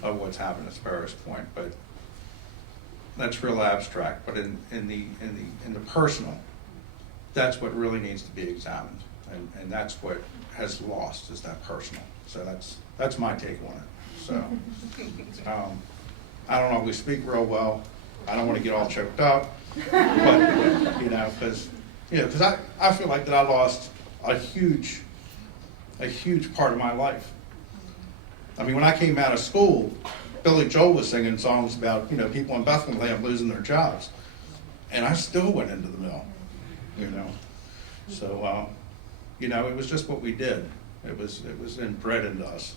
of what's happened at Sparrows Point. But that's real abstract. But in the personal, that's what really needs to be examined, and that's what has lost, is that personal. So that's my take on it. So I don't always speak real well. I don't want to get all choked up, but you know, because I feel like that I lost a huge part of my life. I mean, when I came out of school, Billy Joel was singing songs about, you know, people in Bethlehem losing their jobs, and I still went into the mill, you know. So you know, it was just what we did. It was inbred into us,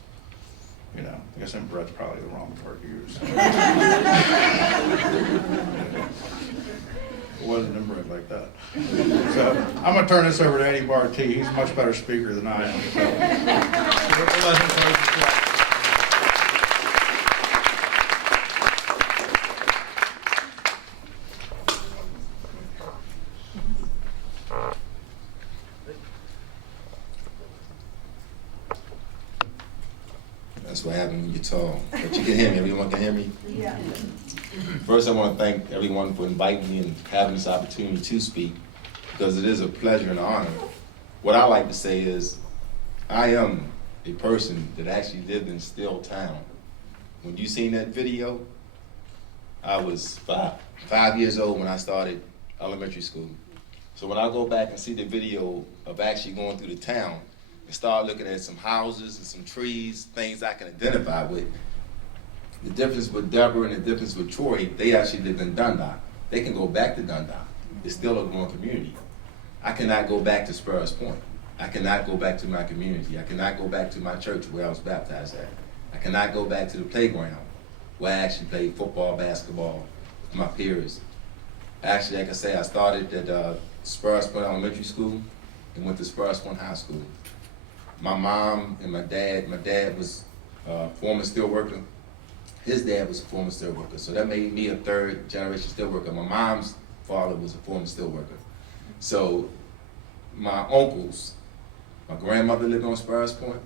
You know, I guess inbred's probably the wrong word to use. It wasn't inbred like that. So I'm gonna turn this over to Eddie Bartee. He's a much better speaker than I am. So. That's what happens when you're tall. But you can hear me. Everyone can hear me? Yeah. First, I want to thank everyone for inviting me and having this opportunity to speak, because it is a pleasure and an honor. What I like to say is, I am a person that actually lived in Steele Town. When you seen that video, I was five years old when I started elementary school. So when I go back and see the video of actually going through the town and start looking at some houses and some trees, things I can identify with, the difference with Deborah and the difference with Troy, they actually live in Dundalk. They can go back to Dundalk. It's still a growing community. I cannot go back to Sparrows Point. I cannot go back to my community. I cannot go back to my church where I was baptized at. I cannot go back to the playground where I actually played football, basketball with my peers. Actually, like I say, I started at Sparrows Point Elementary School and went to Sparrows Point High School. My mom and my dad was a former steelworker. His dad was a former steelworker, so that made me a third generation steelworker. My mom's father was a former steelworker. So my uncles, my grandmother lived on Sparrows Point,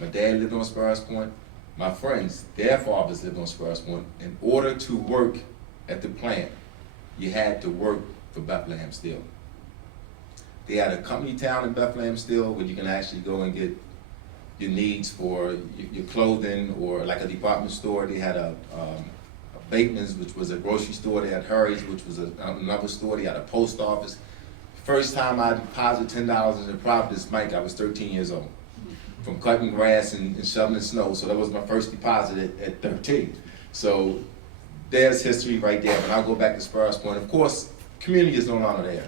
my dad lived on Sparrows Point, my friends, their fathers lived on Sparrows Point. In order to work at the plant, you had to work for Bethlehem Steel. They had a company town in Bethlehem Steel where you can actually go and get your needs for your clothing, or like a department store. They had a Bateman's, which was a grocery store. They had Hurry's, which was another store. They had a post office. First time I deposited $10 in the Providence Bank, I was 13 years old, from cutting grass and shoveling snow. So that was my first deposit at 13. So there's history right there. When I go back to Sparrows Point, of course, community is no longer there.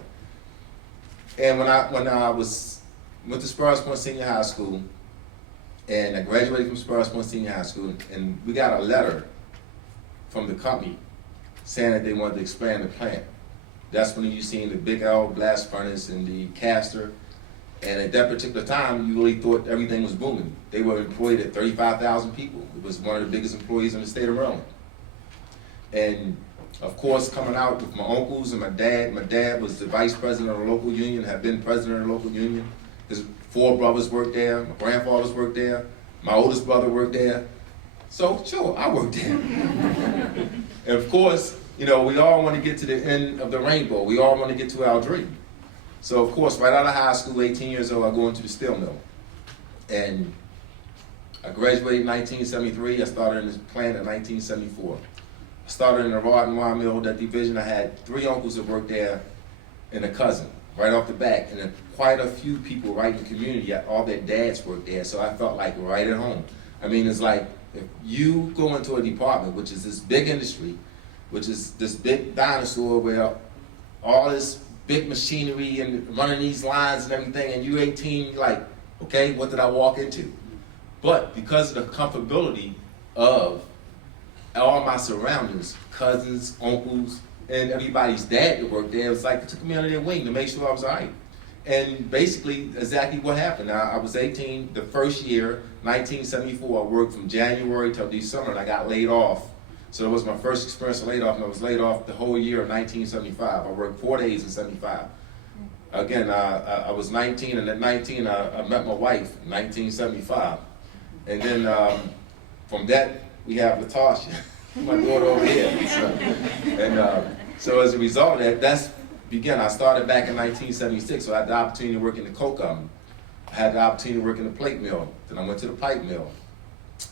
And when I went to Sparrows Point Senior High School, and I graduated from Sparrows Point Senior High School, and we got a letter from the company saying that they wanted to expand the plant. That's when you seen the big old blast furnace and the caster. And at that particular time, you really thought everything was booming. They were employed at 35,000 people. It was one of the biggest employees in the state of Maryland. And of course, coming out with my uncles and my dad was the vice president of the local union, had been president of the local union. His 4 brothers worked there, my grandfathers worked there, my oldest brother worked there. So sure, I worked there. And of course, you know, we all want to get to the end of the rainbow. We all want to get to our dream. So of course, right out of high school, 18 years old, I go into the steel mill. And I graduated in 1973. I started in this plant in 1974. I started in the rod and wire mill, that division. I had 3 uncles that worked there and a cousin right off the back. And then quite a few people right in the community, all their dads worked there. So I felt like right at home. I mean, it's like if you go into a department, which is this big industry, which is this big dinosaur where all this big machinery and running these lines and everything, and you're 18, you're like, okay, what did I walk into? But because of the comfortability of all my surroundings, cousins, uncles, and everybody's dad that worked there, it was like it took me under their wing to make sure I was all right. And basically, exactly what happened. I was 18, the first year, 1974, I worked from January till December, and I got laid off. So it was my first experience of laid off, and I was laid off the whole year of 1975. I worked 4 days in 75. Again, I was 19, and at 19, I met my wife in 1975. And then from that, we have Latasha, my daughter over here. So as a result of that, that's began. I started back in 1976, so I had the opportunity to work in the coke oven. I had the opportunity to work in the plate mill. Then I went to the pipe mill.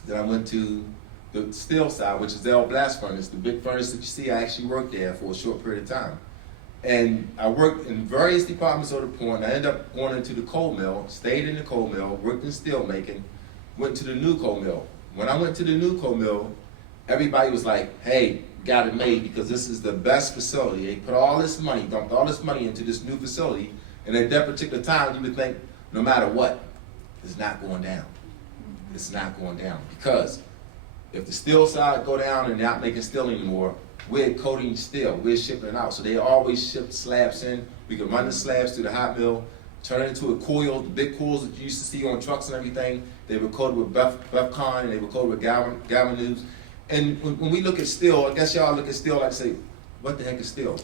Then I went to the steel side, which is the old blast furnace, the big furnace that you see. I actually worked there for a short period of time. And I worked in various departments of the plant. I ended up going into the coal mill, stayed in the coal mill, worked in steel making, went to the new coal mill. When I went to the new coal mill, everybody was like, hey, got it made because this is the best facility. They put all this money, dumped all this money into this new facility, and at that particular time, you would think, no matter what, it's not going down. it's not going down. Because if the steel side go down and they're not making steel anymore, we're coating steel, we're shipping it out. So they always ship slabs in. We can run the slabs through the hot mill, turn it into a coil, the big coils that you used to see on trucks and everything. They were coated with Befcon and they were coated with galvanized. And when we look at steel, I guess y'all look at steel like say, what the heck is steel?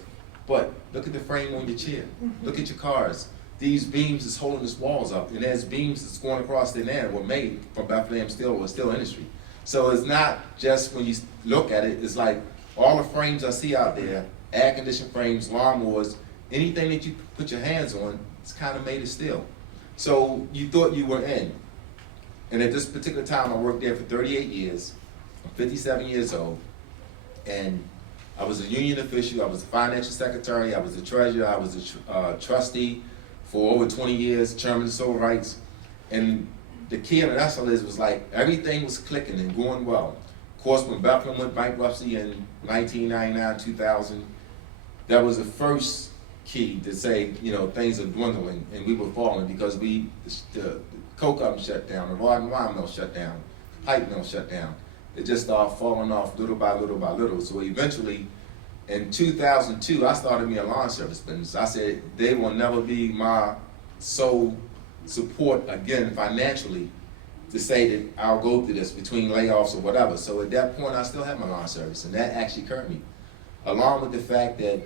But look at the frame on your chair. Look at your cars. These beams is holding these walls up, and there's beams that's going across the land were made from Bethlehem Steel or steel industry. So it's not just when you look at it, it's like all the frames I see out there, air conditioned frames, lawnmowers, anything that you put your hands on, it's kind of made of steel. So you thought you were in. And at this particular time, I worked there for 38 years. I'm 57 years old, and I was a union official, I was a financial secretary, I was a treasurer, I was a trustee for over 20 years, chairman of civil rights. And the key of that was like everything was clicking and going well. Of course, when Bethlehem went bankruptcy in 1999, 2000, that was the first key to say, you know, things are dwindling and we were falling because the coke oven shut down, the rod and wine mill shut down, pipe mill shut down. It just started falling off little by little by little. So eventually, in 2002, I started me a lawn service business. I said, they will never be my sole support again financially to say that I'll go through this between layoffs or whatever. So at that point, I still had my lawn service, and that actually hurt me. Along with the fact that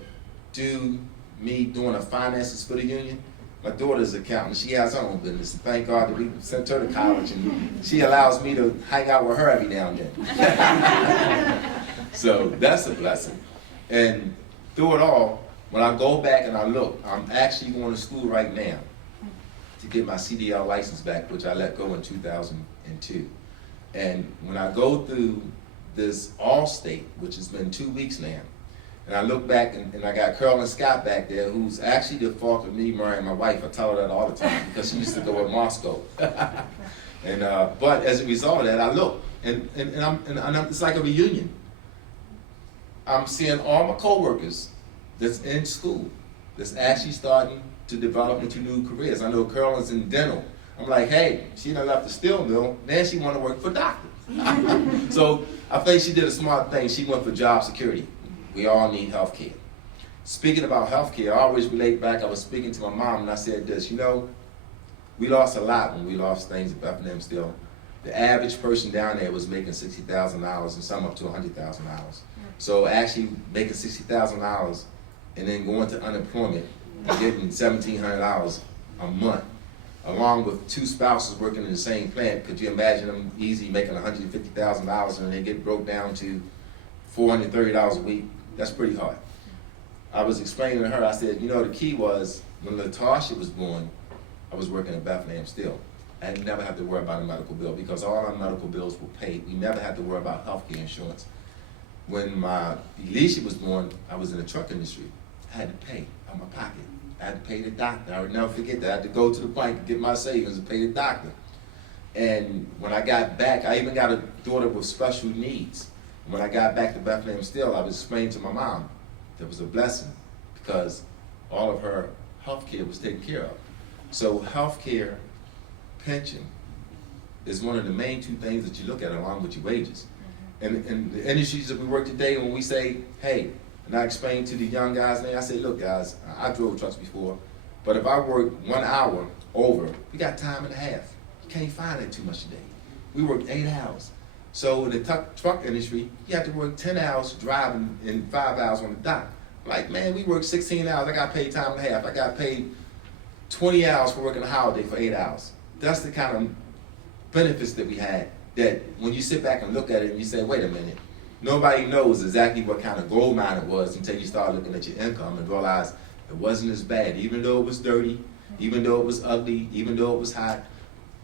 due me doing the finances for the union, my daughter's an accountant. She has her own business. Thank God that we sent her to college, and she allows me to hang out with her every now and then. So that's a blessing. And through it all, when I go back and I look, I'm actually going to school right now to get my CDL license back, which I let go in 2002. And when I go through this All-State, which has been 2 weeks now, and I look back and I got Carolyn Scott back there, who's actually the fault of me marrying my wife. I tell her that all the time because she used to go with Moscow. And but as a result of that, I look and it's like a reunion. I'm seeing all my coworkers that's in school that's actually starting to develop into new careers. I know Carolyn's in dental. I'm like, hey, she done left the steel mill. Now she want to work for doctors. So I think she did a smart thing. She went for job security. We all need health care. Speaking about health care, I always relate back, I was speaking to my mom and I said this, you know, we lost a lot when we lost things at Bethlehem Steel. The average person down there was making $60,000 and some up to $100,000. So actually making $60,000 and then going to unemployment and getting $1,700 a month, along with two spouses working in the same plant, could you imagine them easy making $150,000 and they get broke down to $430 a week? That's pretty hard. I was explaining to her, I said, you know, the key was when Latasha was born, I was working at Bethlehem Steel. I never had to worry about a medical bill because all our medical bills were paid. We never had to worry about health care insurance. When my Elisha was born, I was in the truck industry. I had to pay out of my pocket. I had to pay the doctor. I would never forget that. I had to go to the bank and get my savings and pay the doctor. And when I got back, I even got a daughter with special needs. When I got back to Bethlehem Steel, I was explaining to my mom there was a blessing because all of her health care was taken care of. So health care, pension, is one of the main two things that you look at along with your wages. And the industries that we work today, when we say, hey, and I explain to the young guys now, I say, look guys, I drove trucks before, but if I work 1 hour over, we got time and a half. You can't find that too much today. We work 8 hours. So in the truck industry, you have to work 10 hours driving and 5 hours on the dock. Like, man, we work 16 hours, I got paid time and a half. I got paid 20 hours for working a holiday for 8 hours. That's the kind of benefits that we had, that when you sit back and look at it and you say, wait a minute, nobody knows exactly what kind of gold mine it was until you start looking at your income and realize it wasn't as bad. Even though it was dirty, even though it was ugly, even though it was hot,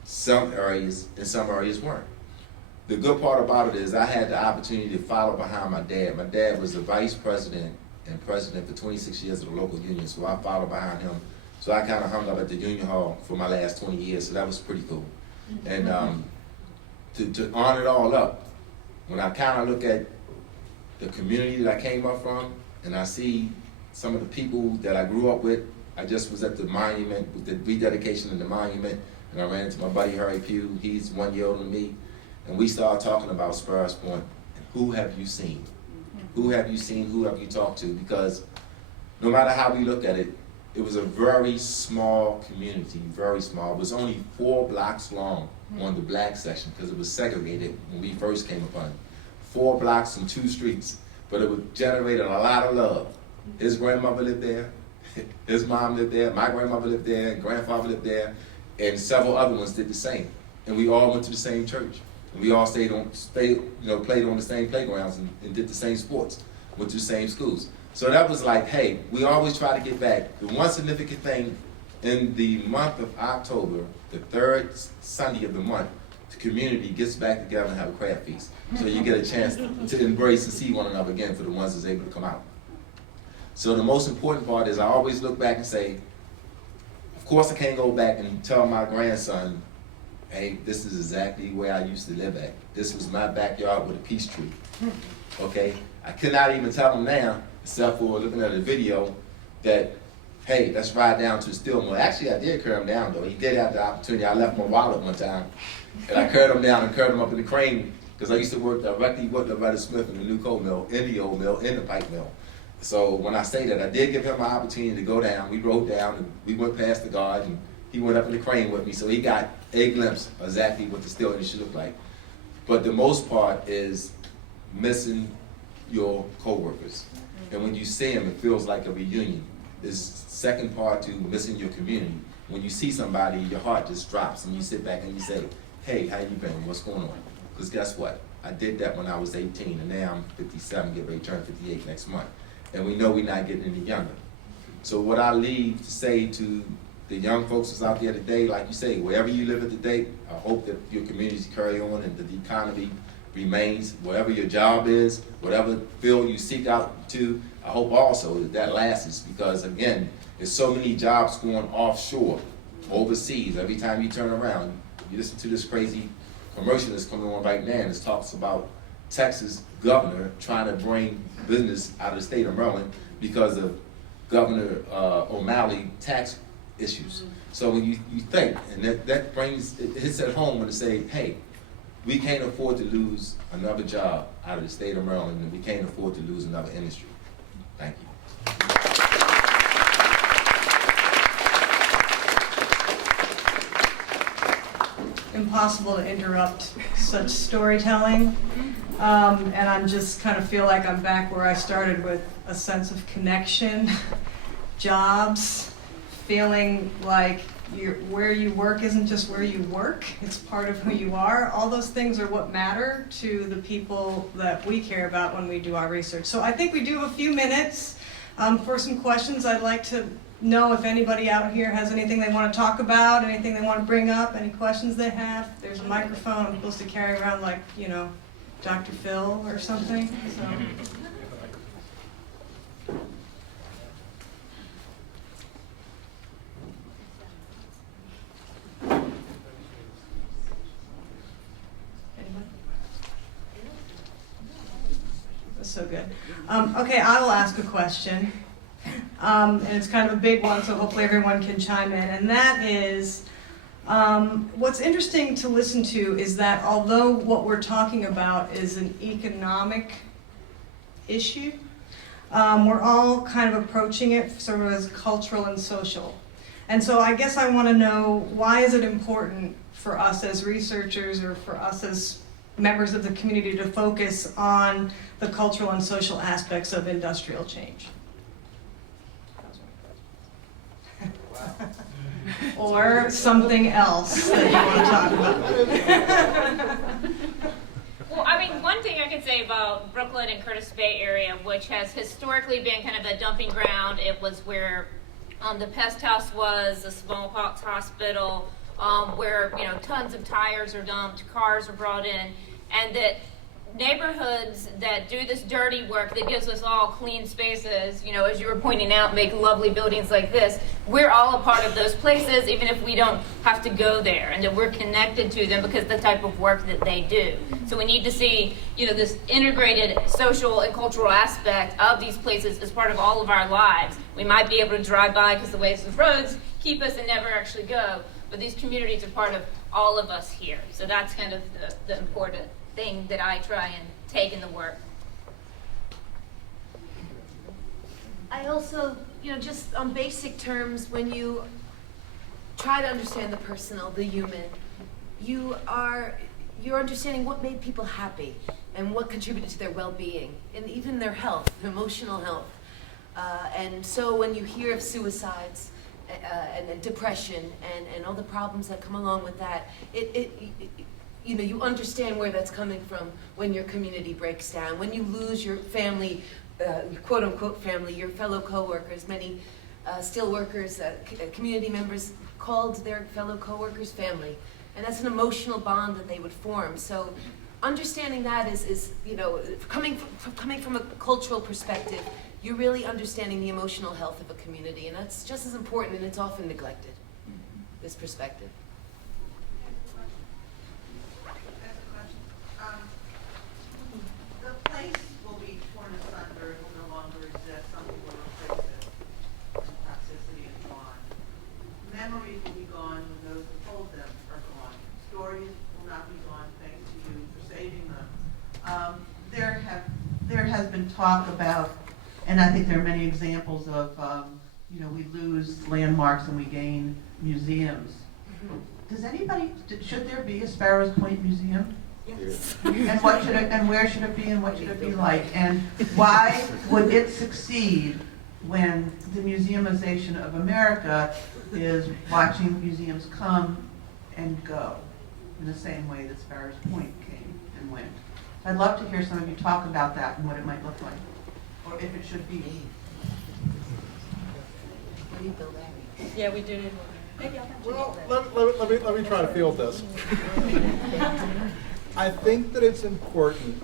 some areas and some areas weren't. The good part about it is I had the opportunity to follow behind my dad. My dad was the vice president and president for 26 years of the local union, so I followed behind him. So I kind of hung up at the union hall for my last 20 years, so that was pretty cool. And to honor it all up, when I kind of look at the community that I came up from, and I see some of the people that I grew up with, I just was at the monument, with the rededication of the monument, and I ran into my buddy Harry Pugh. He's 1 year older than me, and we started talking about Sparrows Point. Who have you seen? Who have you seen? Who have you talked to? Because no matter how we look at it, it was a very small community, very small. It was only 4 blocks long on the black section because it was segregated when we first came upon it. 4 blocks and 2 streets, but it would generate a lot of love. His grandmother lived there, his mom lived there, my grandmother lived there, and grandfather lived there, and several other ones did the same. And we all went to the same church. And we all played on the same playgrounds and did the same sports, went to the same schools. So that was like, hey, we always try to get back. The one significant thing in the month of October, the 3rd Sunday of the month, the community gets back together and have a craft feast. So you get a chance to embrace and see one another again for the ones that's able to come out. So the most important part is I always look back and say, of course I can't go back and tell my grandson, hey, this is exactly where I used to live at. This was my backyard with a peach tree. Okay? I could not even tell him now, except for looking at a video, that, hey, let's ride down to the steel mill. Actually, I did carry him down, though. He did have the opportunity. I left my wallet one time, and I carried him down and carried him up in the crane, because I used to work directly with the Rudacille Smith in the Nicole mill, in the old mill, in the pipe mill. So when I say that, I did give him an opportunity to go down. We rode down, and we went past the guard, and he went up in the crane with me, so he got a glimpse of exactly what the steel industry looked like. But the most part is missing your coworkers. And when you see them, it feels like a reunion. This second part to missing your community. When you see somebody, your heart just drops, and you sit back and you say, hey, how you been? What's going on? Because guess what? I did that when I was 18, and now I'm 57, get ready to turn 58 next month. And we know we're not getting any younger. So what I leave to say to the young folks that's out there today, like you say, wherever you live at today, I hope that your communities carry on and that the economy remains, wherever your job is, whatever field you seek out to, I hope also that that lasts, because again, there's so many jobs going offshore, overseas. Every time you turn around, you listen to this crazy commercial that's coming on right now, and it talks about Texas governor trying to bring business out of the state of Maryland because of Governor O'Malley tax issues. So when you think, and that brings, it hits at home when they say, hey, we can't afford to lose another job out of the state of Maryland, and we can't afford to lose another industry. Thank you. Impossible to interrupt such storytelling. And I'm just kind of feel like I'm back where I started, with a sense of connection, jobs, feeling like where you work isn't just where you work, it's part of who you are. All those things are what matter to the people that we care about when we do our research. So I think we do have a few minutes for some questions. I'd like to know if anybody out here has anything they want to talk about, anything they want to bring up, any questions they have. There's a microphone I'm supposed to carry around like, you know, Dr. Phil or something. So. That's so good. Okay, I will ask a question. And it's kind of a big one, so hopefully everyone can chime in. And that is, what's interesting to listen to is that although what we're talking about is an economic issue, we're all kind of approaching it sort of as cultural and social. And so I guess I want to know, why is it important for us as researchers or for us as members of the community to focus on the cultural and social aspects of industrial change? Or something else that you want to talk about. Well, I mean, one thing I can say about Brooklyn and Curtis Bay area, which has historically been kind of a dumping ground, it was where the pest house was, the smallpox hospital, where, you know, tons of tires are dumped, cars are brought in, and that neighborhoods that do this dirty work that gives us all clean spaces, you know, as you were pointing out, make lovely buildings like this, we're all a part of those places, even if we don't have to go there, and that we're connected to them because of the type of work that they do. So we need to see, you know, this integrated social and cultural aspect of these places as part of all of our lives. We might be able to drive by because the ways of roads keep us and never actually go. but these communities are part of all of us here. So that's kind of the important thing that I try and take in the work. I also, just on basic terms, when you try to understand the personal, the human, you're understanding what made people happy and what contributed to their well-being and even their health, their emotional health. And so when you hear of suicides and depression and all the problems that come along with that, you understand where that's coming from when your community breaks down, when you lose your family, your quote-unquote family, your fellow co-workers. Many steelworkers, community members called their fellow co-workers family, and that's an emotional bond that they would form. So understanding that is coming from a cultural perspective, you're really understanding the emotional health of a community, and that's just as important, and it's often neglected, this perspective. The place will be torn asunder, it will no longer exist, something will replace it, and toxicity is gone. Memories will be gone when those who told them are gone. Stories will not be gone, thanks to you for saving them. There has been talk about, and I think there are many examples of, we lose landmarks and we gain museums. Does anybody, should there be a Sparrows Point Museum? Yes. And what should it, and where should it be, and what should it be like? And why would it succeed when the museumization of America is watching museums come and go in the same way that Sparrows Point came and went? I'd love to hear some of you talk about that and what it might look like, or if it should be. Yeah, we do need Well, let me try to field this. I think that it's important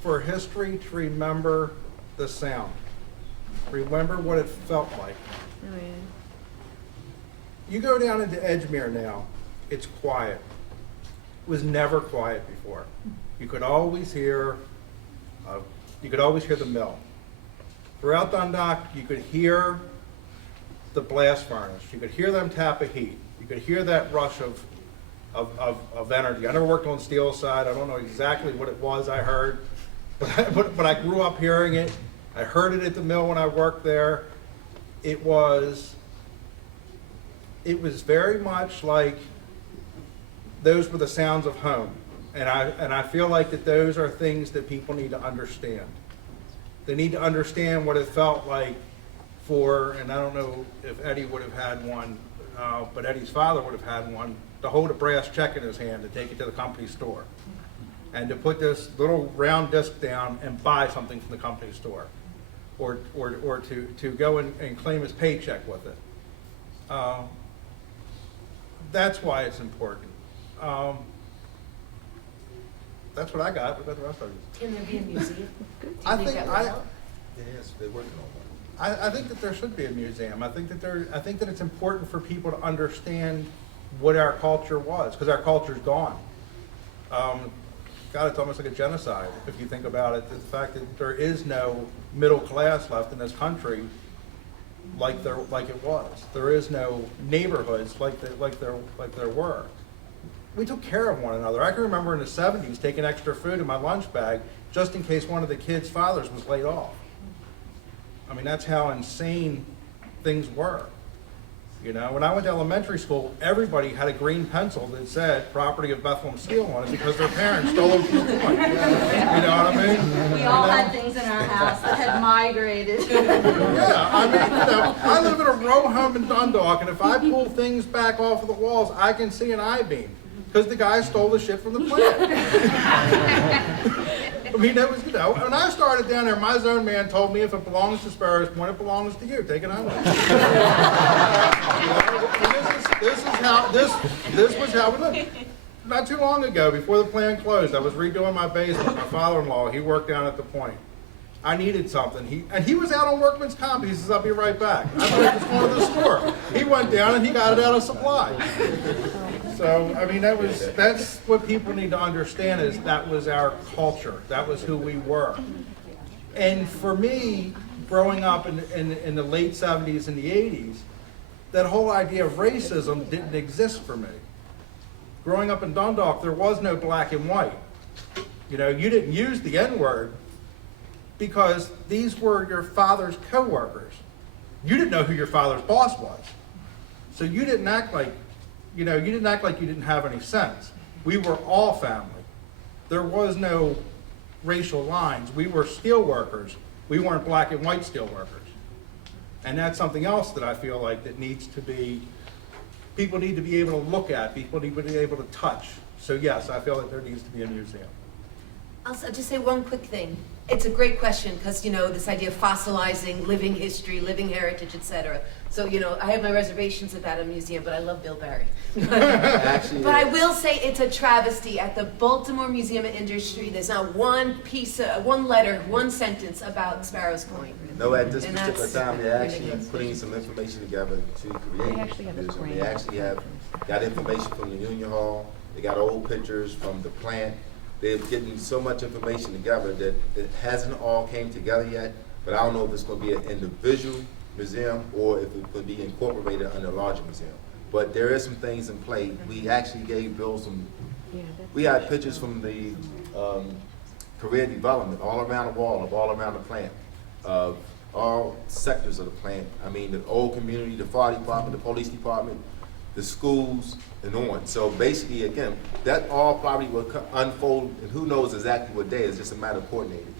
for history to remember the sound. Remember what it felt like. Oh, yeah. You go down into Edgemere now, it's quiet. It was never quiet before. You could always hear the mill. Throughout Dundalk, you could hear the blast furnace. You could hear them tap a heat. You could hear that rush of energy. I never worked on the steel side. I don't know exactly what it was I heard, but I grew up hearing it. I heard it at the mill when I worked there. It was very much like those were the sounds of home. And I feel like that those are things that people need to understand. They need to understand what it felt like for, and I don't know if Eddie would have had one, but Eddie's father would have had one, to hold a brass check in his hand and take it to the company store. And to put this little round disc down and buy something from the company store. Or to go and claim his paycheck with it. That's why it's important. That's what I got. What about the rest of you? Can there be a museum? I think yes, they're working on one. I think that there should be a museum. I think that it's important for people to understand what our culture was, because our culture's gone. God, it's almost like a genocide if you think about it. The fact that there is no middle class left in this country like it was. There is no neighborhoods like there were. We took care of one another. I can remember in the 70s taking extra food in my lunch bag just in case one of the kids' fathers was laid off. I mean, that's how insane things were. You know, when I went to elementary school, everybody had a green pencil that said property of Bethlehem Steel on it because their parents stole them from the point. You know what I mean? We all had things in our house that had migrated. Yeah, I mean, I live in a row home in Dundalk, and if I pull things back off of the walls, I can see an I-beam because the guy stole the shit from the plant. I mean, that was, when I started down there, my zone man told me if it belongs to Sparrows Point, it belongs to you. Take it home. This was how we lived. Not too long ago, before the plant closed, I was redoing my basement. My father-in-law, he worked down at the point. I needed something. He was out on workman's comp. He says, I'll be right back. I thought he was going to the store. He went down and he got it out of supply. So, I mean, that's what people need to understand is that was our culture. That was who we were. And for me, growing up in the late 70s and the 80s, that whole idea of racism didn't exist for me. Growing up in Dundalk, there was no black and white. You know, you didn't use the N-word because these were your father's co-workers. You didn't know who your father's boss was. So you didn't act like, you didn't have any sense. We were all family. There was no racial lines. We were steel workers. We weren't black and white steel workers. And that's something else that I feel like that needs to be, people need to be able to look at, people need to be able to touch. So yes, I feel like there needs to be a museum. I'll just say one quick thing. It's a great question because, this idea of fossilizing living history, living heritage, etc. So, I have my reservations about a museum, but I love Bill Barry. Actually, But I will say it's a travesty. At the Baltimore Museum of Industry, there's not one letter, one sentence about Sparrows coin. No, at this And particular that's time, they're actually ridiculous. putting some information together to create a museum. They actually have got information from the Union Hall. They got old pictures from the plant. They're getting so much information together that it hasn't all came together yet, but I don't know if it's going to be an individual museum or if it could be incorporated under a larger museum. But there is some things in play. We actually gave Bill we had pictures from the career development all around the wall, all around the plant, of all sectors of the plant. I mean, the old community, the fire department, the police department, the schools, and on. So basically, again, that all probably will unfold, and who knows exactly what day. It's just a matter of coordinating.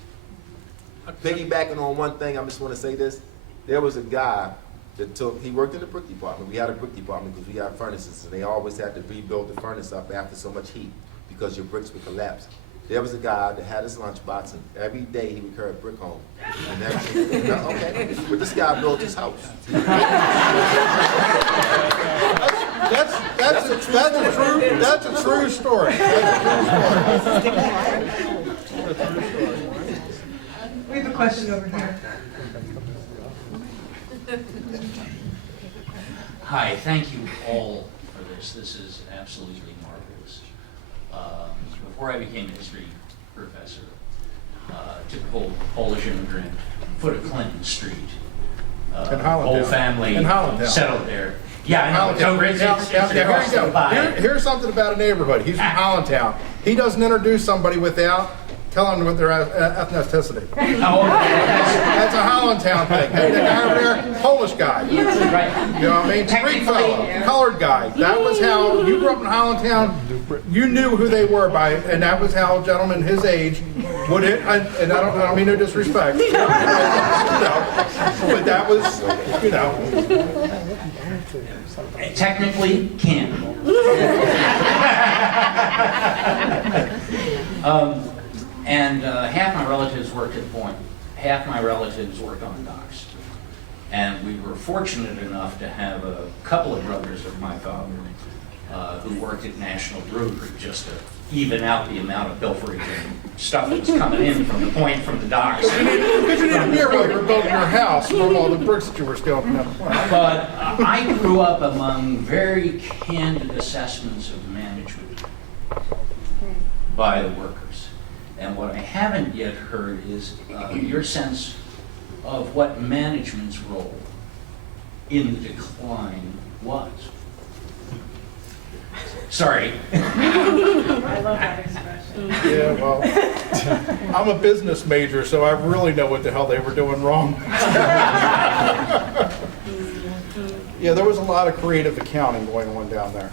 Piggybacking on one thing, I just want to say this. There was a guy that he worked in the brick department. We had a brick department because we had furnaces, and they always had to rebuild the furnace up after so much heat because your bricks would collapse. There was a guy that had his lunchbox, and every day he would carry a brick home. And okay, but this guy built his house. That's a true story. We have a question over here. Hi, thank you all for this. This is absolutely marvelous. Before I became a history professor, typical Polish immigrant, foot of Clinton Street. Whole family settled there. Yeah, I know. So it's Here you go. Here's something about a neighborhood. He's from Hollandtown. He doesn't introduce somebody without telling them what their ethnicity. Oh, that's a Hollandtown thing. Hey, the guy over there, Polish guy. Right. You know what I mean? Street fellow, colored guy. That was how you grew up in Hollandtown. You knew who they were by, and that was how gentlemen his age would it. And I don't mean no disrespect. But that was, technically can. And half my relatives worked at Point. Half my relatives worked on docks. And we were fortunate enough to have a couple of brothers of my father who worked at National Brewery just to even out the amount of pilferage and stuff that was coming in from the Point, from the docks. Because you didn't hear while you were building your house from all the bricks that you were stealing from the plant. But I grew up among very candid assessments of management by the workers. And what I haven't yet heard is your sense of what management's role in the decline was. Sorry. I love that expression. Yeah, well, I'm a business major, so I really know what the hell they were doing wrong. Yeah, there was a lot of creative accounting going on down there.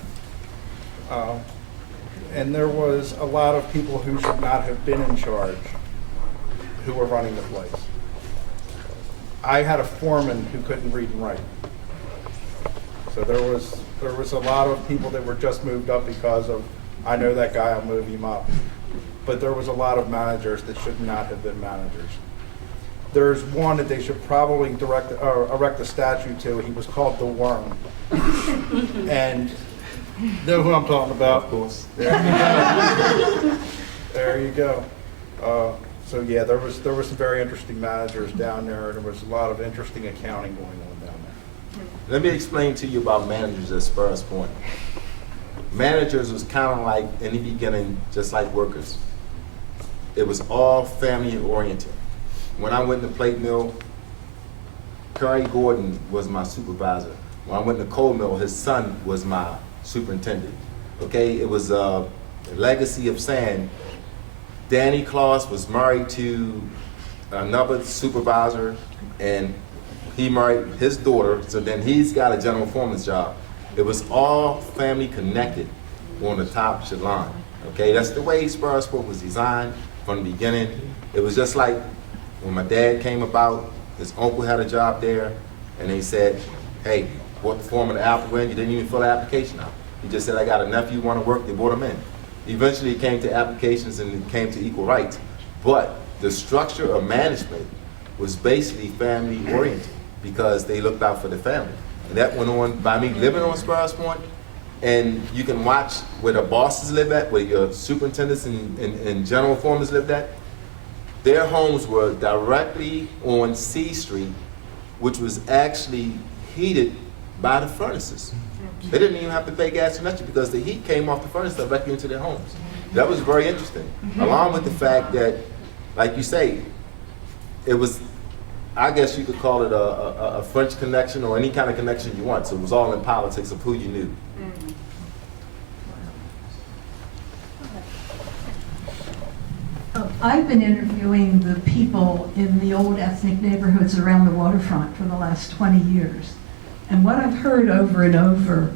And there was a lot of people who should not have been in charge who were running the place. I had a foreman who couldn't read and write. So there was a lot of people that were just moved up because of, I know that guy, I'll move him up. But there was a lot of managers that should not have been managers. There's one that they should probably erect a statue to. He was called the Worm. And know who I'm talking about? Of course. There you go. So yeah, there were some very interesting managers down there, and there was a lot of interesting accounting going on down there. Let me explain to you about managers at Sparrows Point. Managers was kind of like, in the beginning, just like workers. It was all family oriented. When I went to plate mill, Curry Gordon was my supervisor. when I went to coal mill, his son was my superintendent. Okay, it was a legacy of saying Danny Claus was married to another supervisor, and he married his daughter, so then he's got a general foreman's job. It was all family connected on the top echelon. Okay, that's the way Sparrows was designed from the beginning. It was just like when my dad came about, his uncle had a job there, and they said, hey, what form of the applicant? You didn't even fill the application out. He just said, I got a nephew want to work, they brought him in. Eventually it came to applications and it came to equal rights. But the structure of management was basically family oriented because they looked out for the family. And that went on by me living on Sparrows Point, and you can watch where the bosses live at, where your superintendents and general foremans lived at. Their homes were directly on C Street, which was actually heated by the furnaces. They didn't even have to pay gas or nothing because the heat came off the furnace directly into their homes. That was very interesting. Along with the fact that, like you say, it was, I guess you could call it a French connection or any kind of connection you want. So it was all in politics of who you knew. I've been interviewing the people in the old ethnic neighborhoods around the waterfront for the last 20 years. And what I've heard over and over,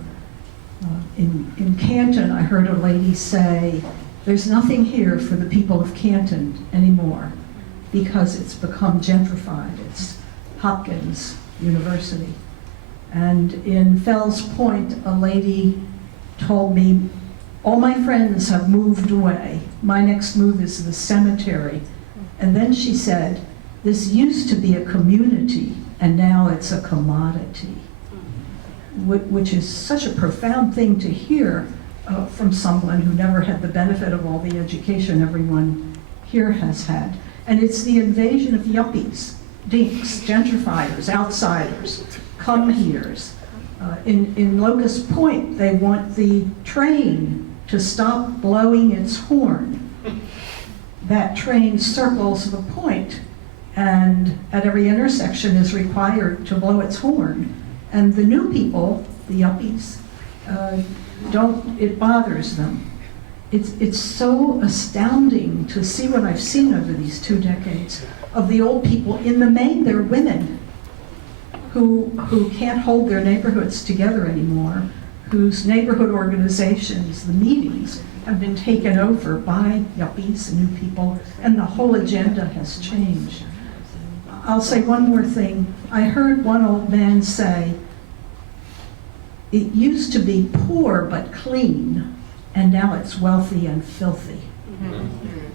in Canton, I heard a lady say, there's nothing here for the people of Canton anymore because it's become gentrified. It's Hopkins University. And in Fells Point, a lady told me, all my friends have moved away. My next move is the cemetery. And then she said, this used to be a community and now it's a commodity, which is such a profound thing to hear from someone who never had the benefit of all the education everyone here has had. And it's the invasion of yuppies, dinks, gentrifiers, outsiders, come-heres. In Locust Point, they want the train to stop blowing its horn. That train circles the point and at every intersection is required to blow its horn. And the new people, the yuppies, it bothers them. It's so astounding to see what I've seen over these 2 decades of the old people. In the main, they're women who can't hold their neighborhoods together anymore, whose neighborhood organizations, the meetings, have been taken over by yuppies, new people, and the whole agenda has changed. I'll say one more thing. I heard one old man say, it used to be poor but clean, and now it's wealthy and filthy,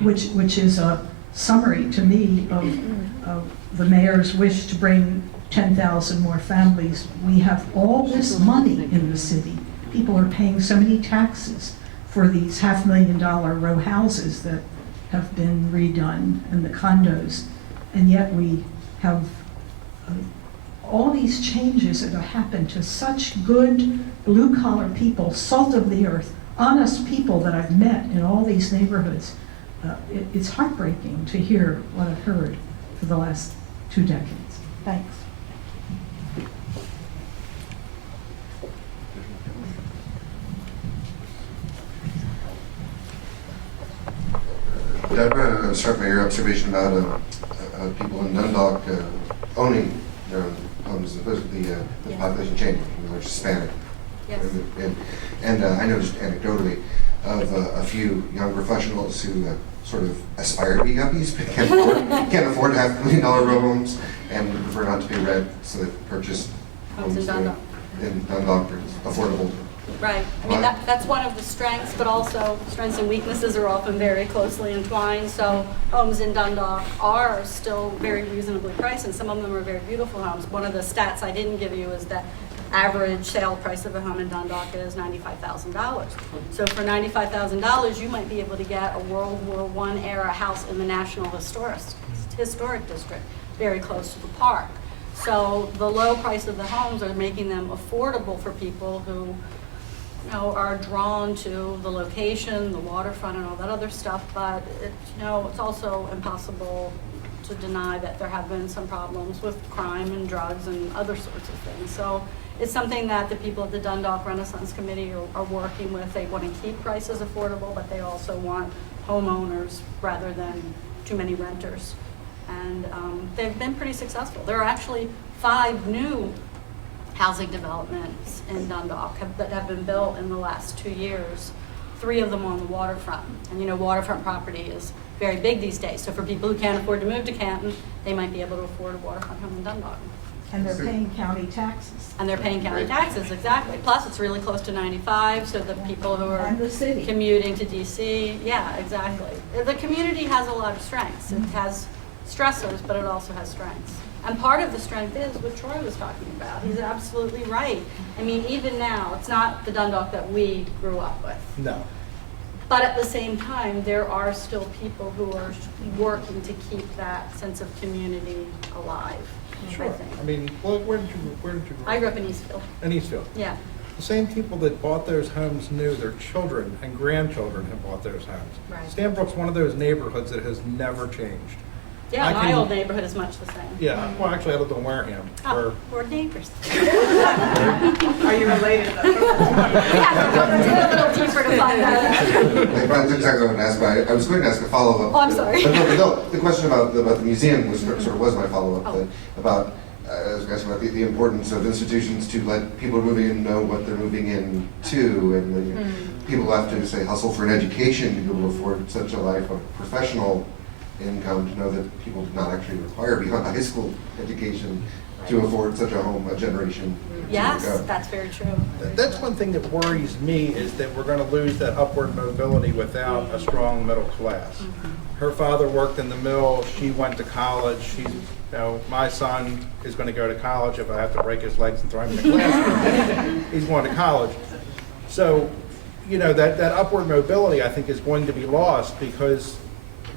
which is a summary to me of the mayor's wish to bring 10,000 more families. We have all this money in the city. People are paying so many taxes for these $500,000 row houses that have been redone and the condos, and yet we have all these changes that have happened to such good blue-collar people, salt of the earth, honest people that I've met in all these neighborhoods. It's heartbreaking to hear what I've heard for the last 2 decades. Thanks. Deborah, I want to start by your observation about people in Dundalk owning their own homes, the population changing, they're Hispanic. Yes. And I noticed anecdotally of a few young professionals who sort of aspire to be yuppies, but can't afford to have $1 million row homes and would prefer not to pay rent, so they purchase homes in Dundalk for affordable. Right. I mean, that's one of the strengths, but also strengths and weaknesses are often very closely entwined. So homes in Dundalk are still very reasonably priced, and some of them are very beautiful homes. One of the stats I didn't give you is that average sale price of a home in Dundalk is $95,000. So for $95,000, you might be able to get a World War I era house in the National Historic District, very close to the park. So the low price of the homes are making them affordable for people who are drawn to the location, the waterfront, and all that other stuff. But it's also impossible to deny that there have been some problems with crime and drugs and other sorts of things. So It's something that the people at the Dundalk Renaissance Committee are working with. They want to keep prices affordable, but they also want homeowners rather than too many renters. And they've been pretty successful. There are actually 5 new housing developments in Dundalk that have been built in the last 2 years, 3 of them on the waterfront. And you know, waterfront property is very big these days. So for people who can't afford to move to Canton, they might be able to afford a waterfront home in Dundalk. And they're paying county taxes. And they're paying county taxes, exactly. Plus, it's really close to 95, so the people who are And the city. commuting to DC, yeah, exactly. The community has a lot of strengths. It has stressors, but it also has strengths. And part of the strength is what Troy was talking about. He's absolutely right. I mean, even now, it's not the Dundalk that we grew up with. No. But at the same time, there are still people who are working to keep that sense of community alive, I think. I mean, where did you grow up? I grew up in Eastfield. In Eastfield? Yeah. The same people that bought those homes knew their children and grandchildren had bought those homes. Right. Stanbrook's one of those neighborhoods that has never changed. Yeah, my old neighborhood is much the same. Yeah, well, actually, I lived in Wareham. Oh, we're neighbors. Are you related? We have to go a little deeper to find out. That's exactly what I was going to ask, but I was going to ask a follow-up. Oh, I'm sorry. But no, the question about the museum was sort of was my follow-up. Oh. About, I was asking about the importance of institutions to let people moving in know what they're moving into, and the people who have to, say, hustle for an education to be able to afford such a life of professional income, to know that people do not actually require beyond high school education to afford such a home a generation. Yes, that's very true. That's one thing that worries me, is that we're going to lose that upward mobility without a strong middle class. Her father worked in the mill. She went to college. My son is going to go to college if I have to break his legs and throw him in the classroom. He's going to college. So, you know, that upward mobility, I think, is going to be lost because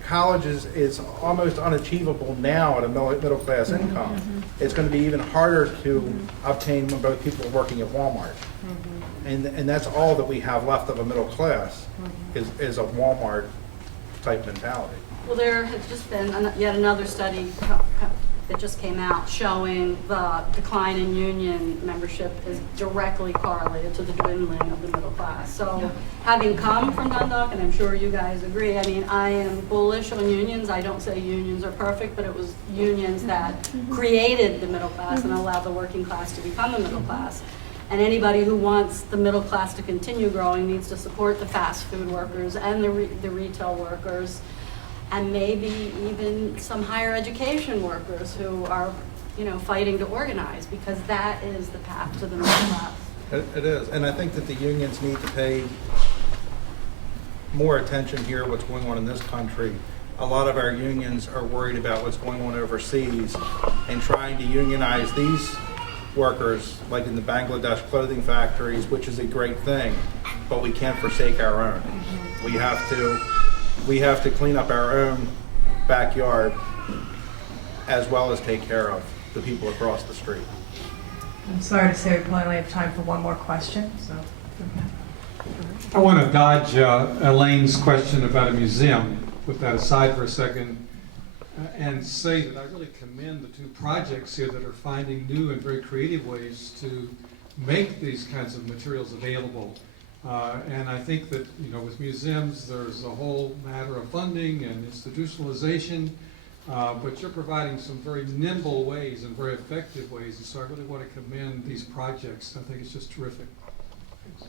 college is almost unachievable now at a middle class income. It's going to be even harder to obtain when both people are working at Walmart. And that's all that we have left of a middle class is a Walmart type mentality. Well, there has just been yet another study that just came out showing the decline in union membership is directly correlated to the dwindling of the middle class. So having come from Dundalk, and I'm sure you guys agree, I mean, I am bullish on unions. I don't say unions are perfect, but it was unions that created the middle class and allowed the working class to become the middle class. And anybody who wants the middle class to continue growing needs to support the fast food workers and the retail workers, and maybe even some higher education workers who are, you know, fighting to organize, because that is the path to the middle class. It is, and I think that the unions need to pay more attention here what's going on in this country. A lot of our unions are worried about what's going on overseas and trying to unionize these workers, like in the Bangladesh clothing factories, which is a great thing, but we can't forsake our own. We have to clean up our own backyard as well as take care of the people across the street. I'm sorry to say we only have time for one more question. So, I want to dodge Elaine's question about a museum, put that aside for a second, and say that I really commend the 2 projects here that are finding new and very creative ways to make these kinds of materials available. And I think that, you know, with museums, there's a whole matter of funding and institutionalization, but you're providing some very nimble ways and very effective ways, and so I really want to commend these projects. I think it's just terrific. Thanks.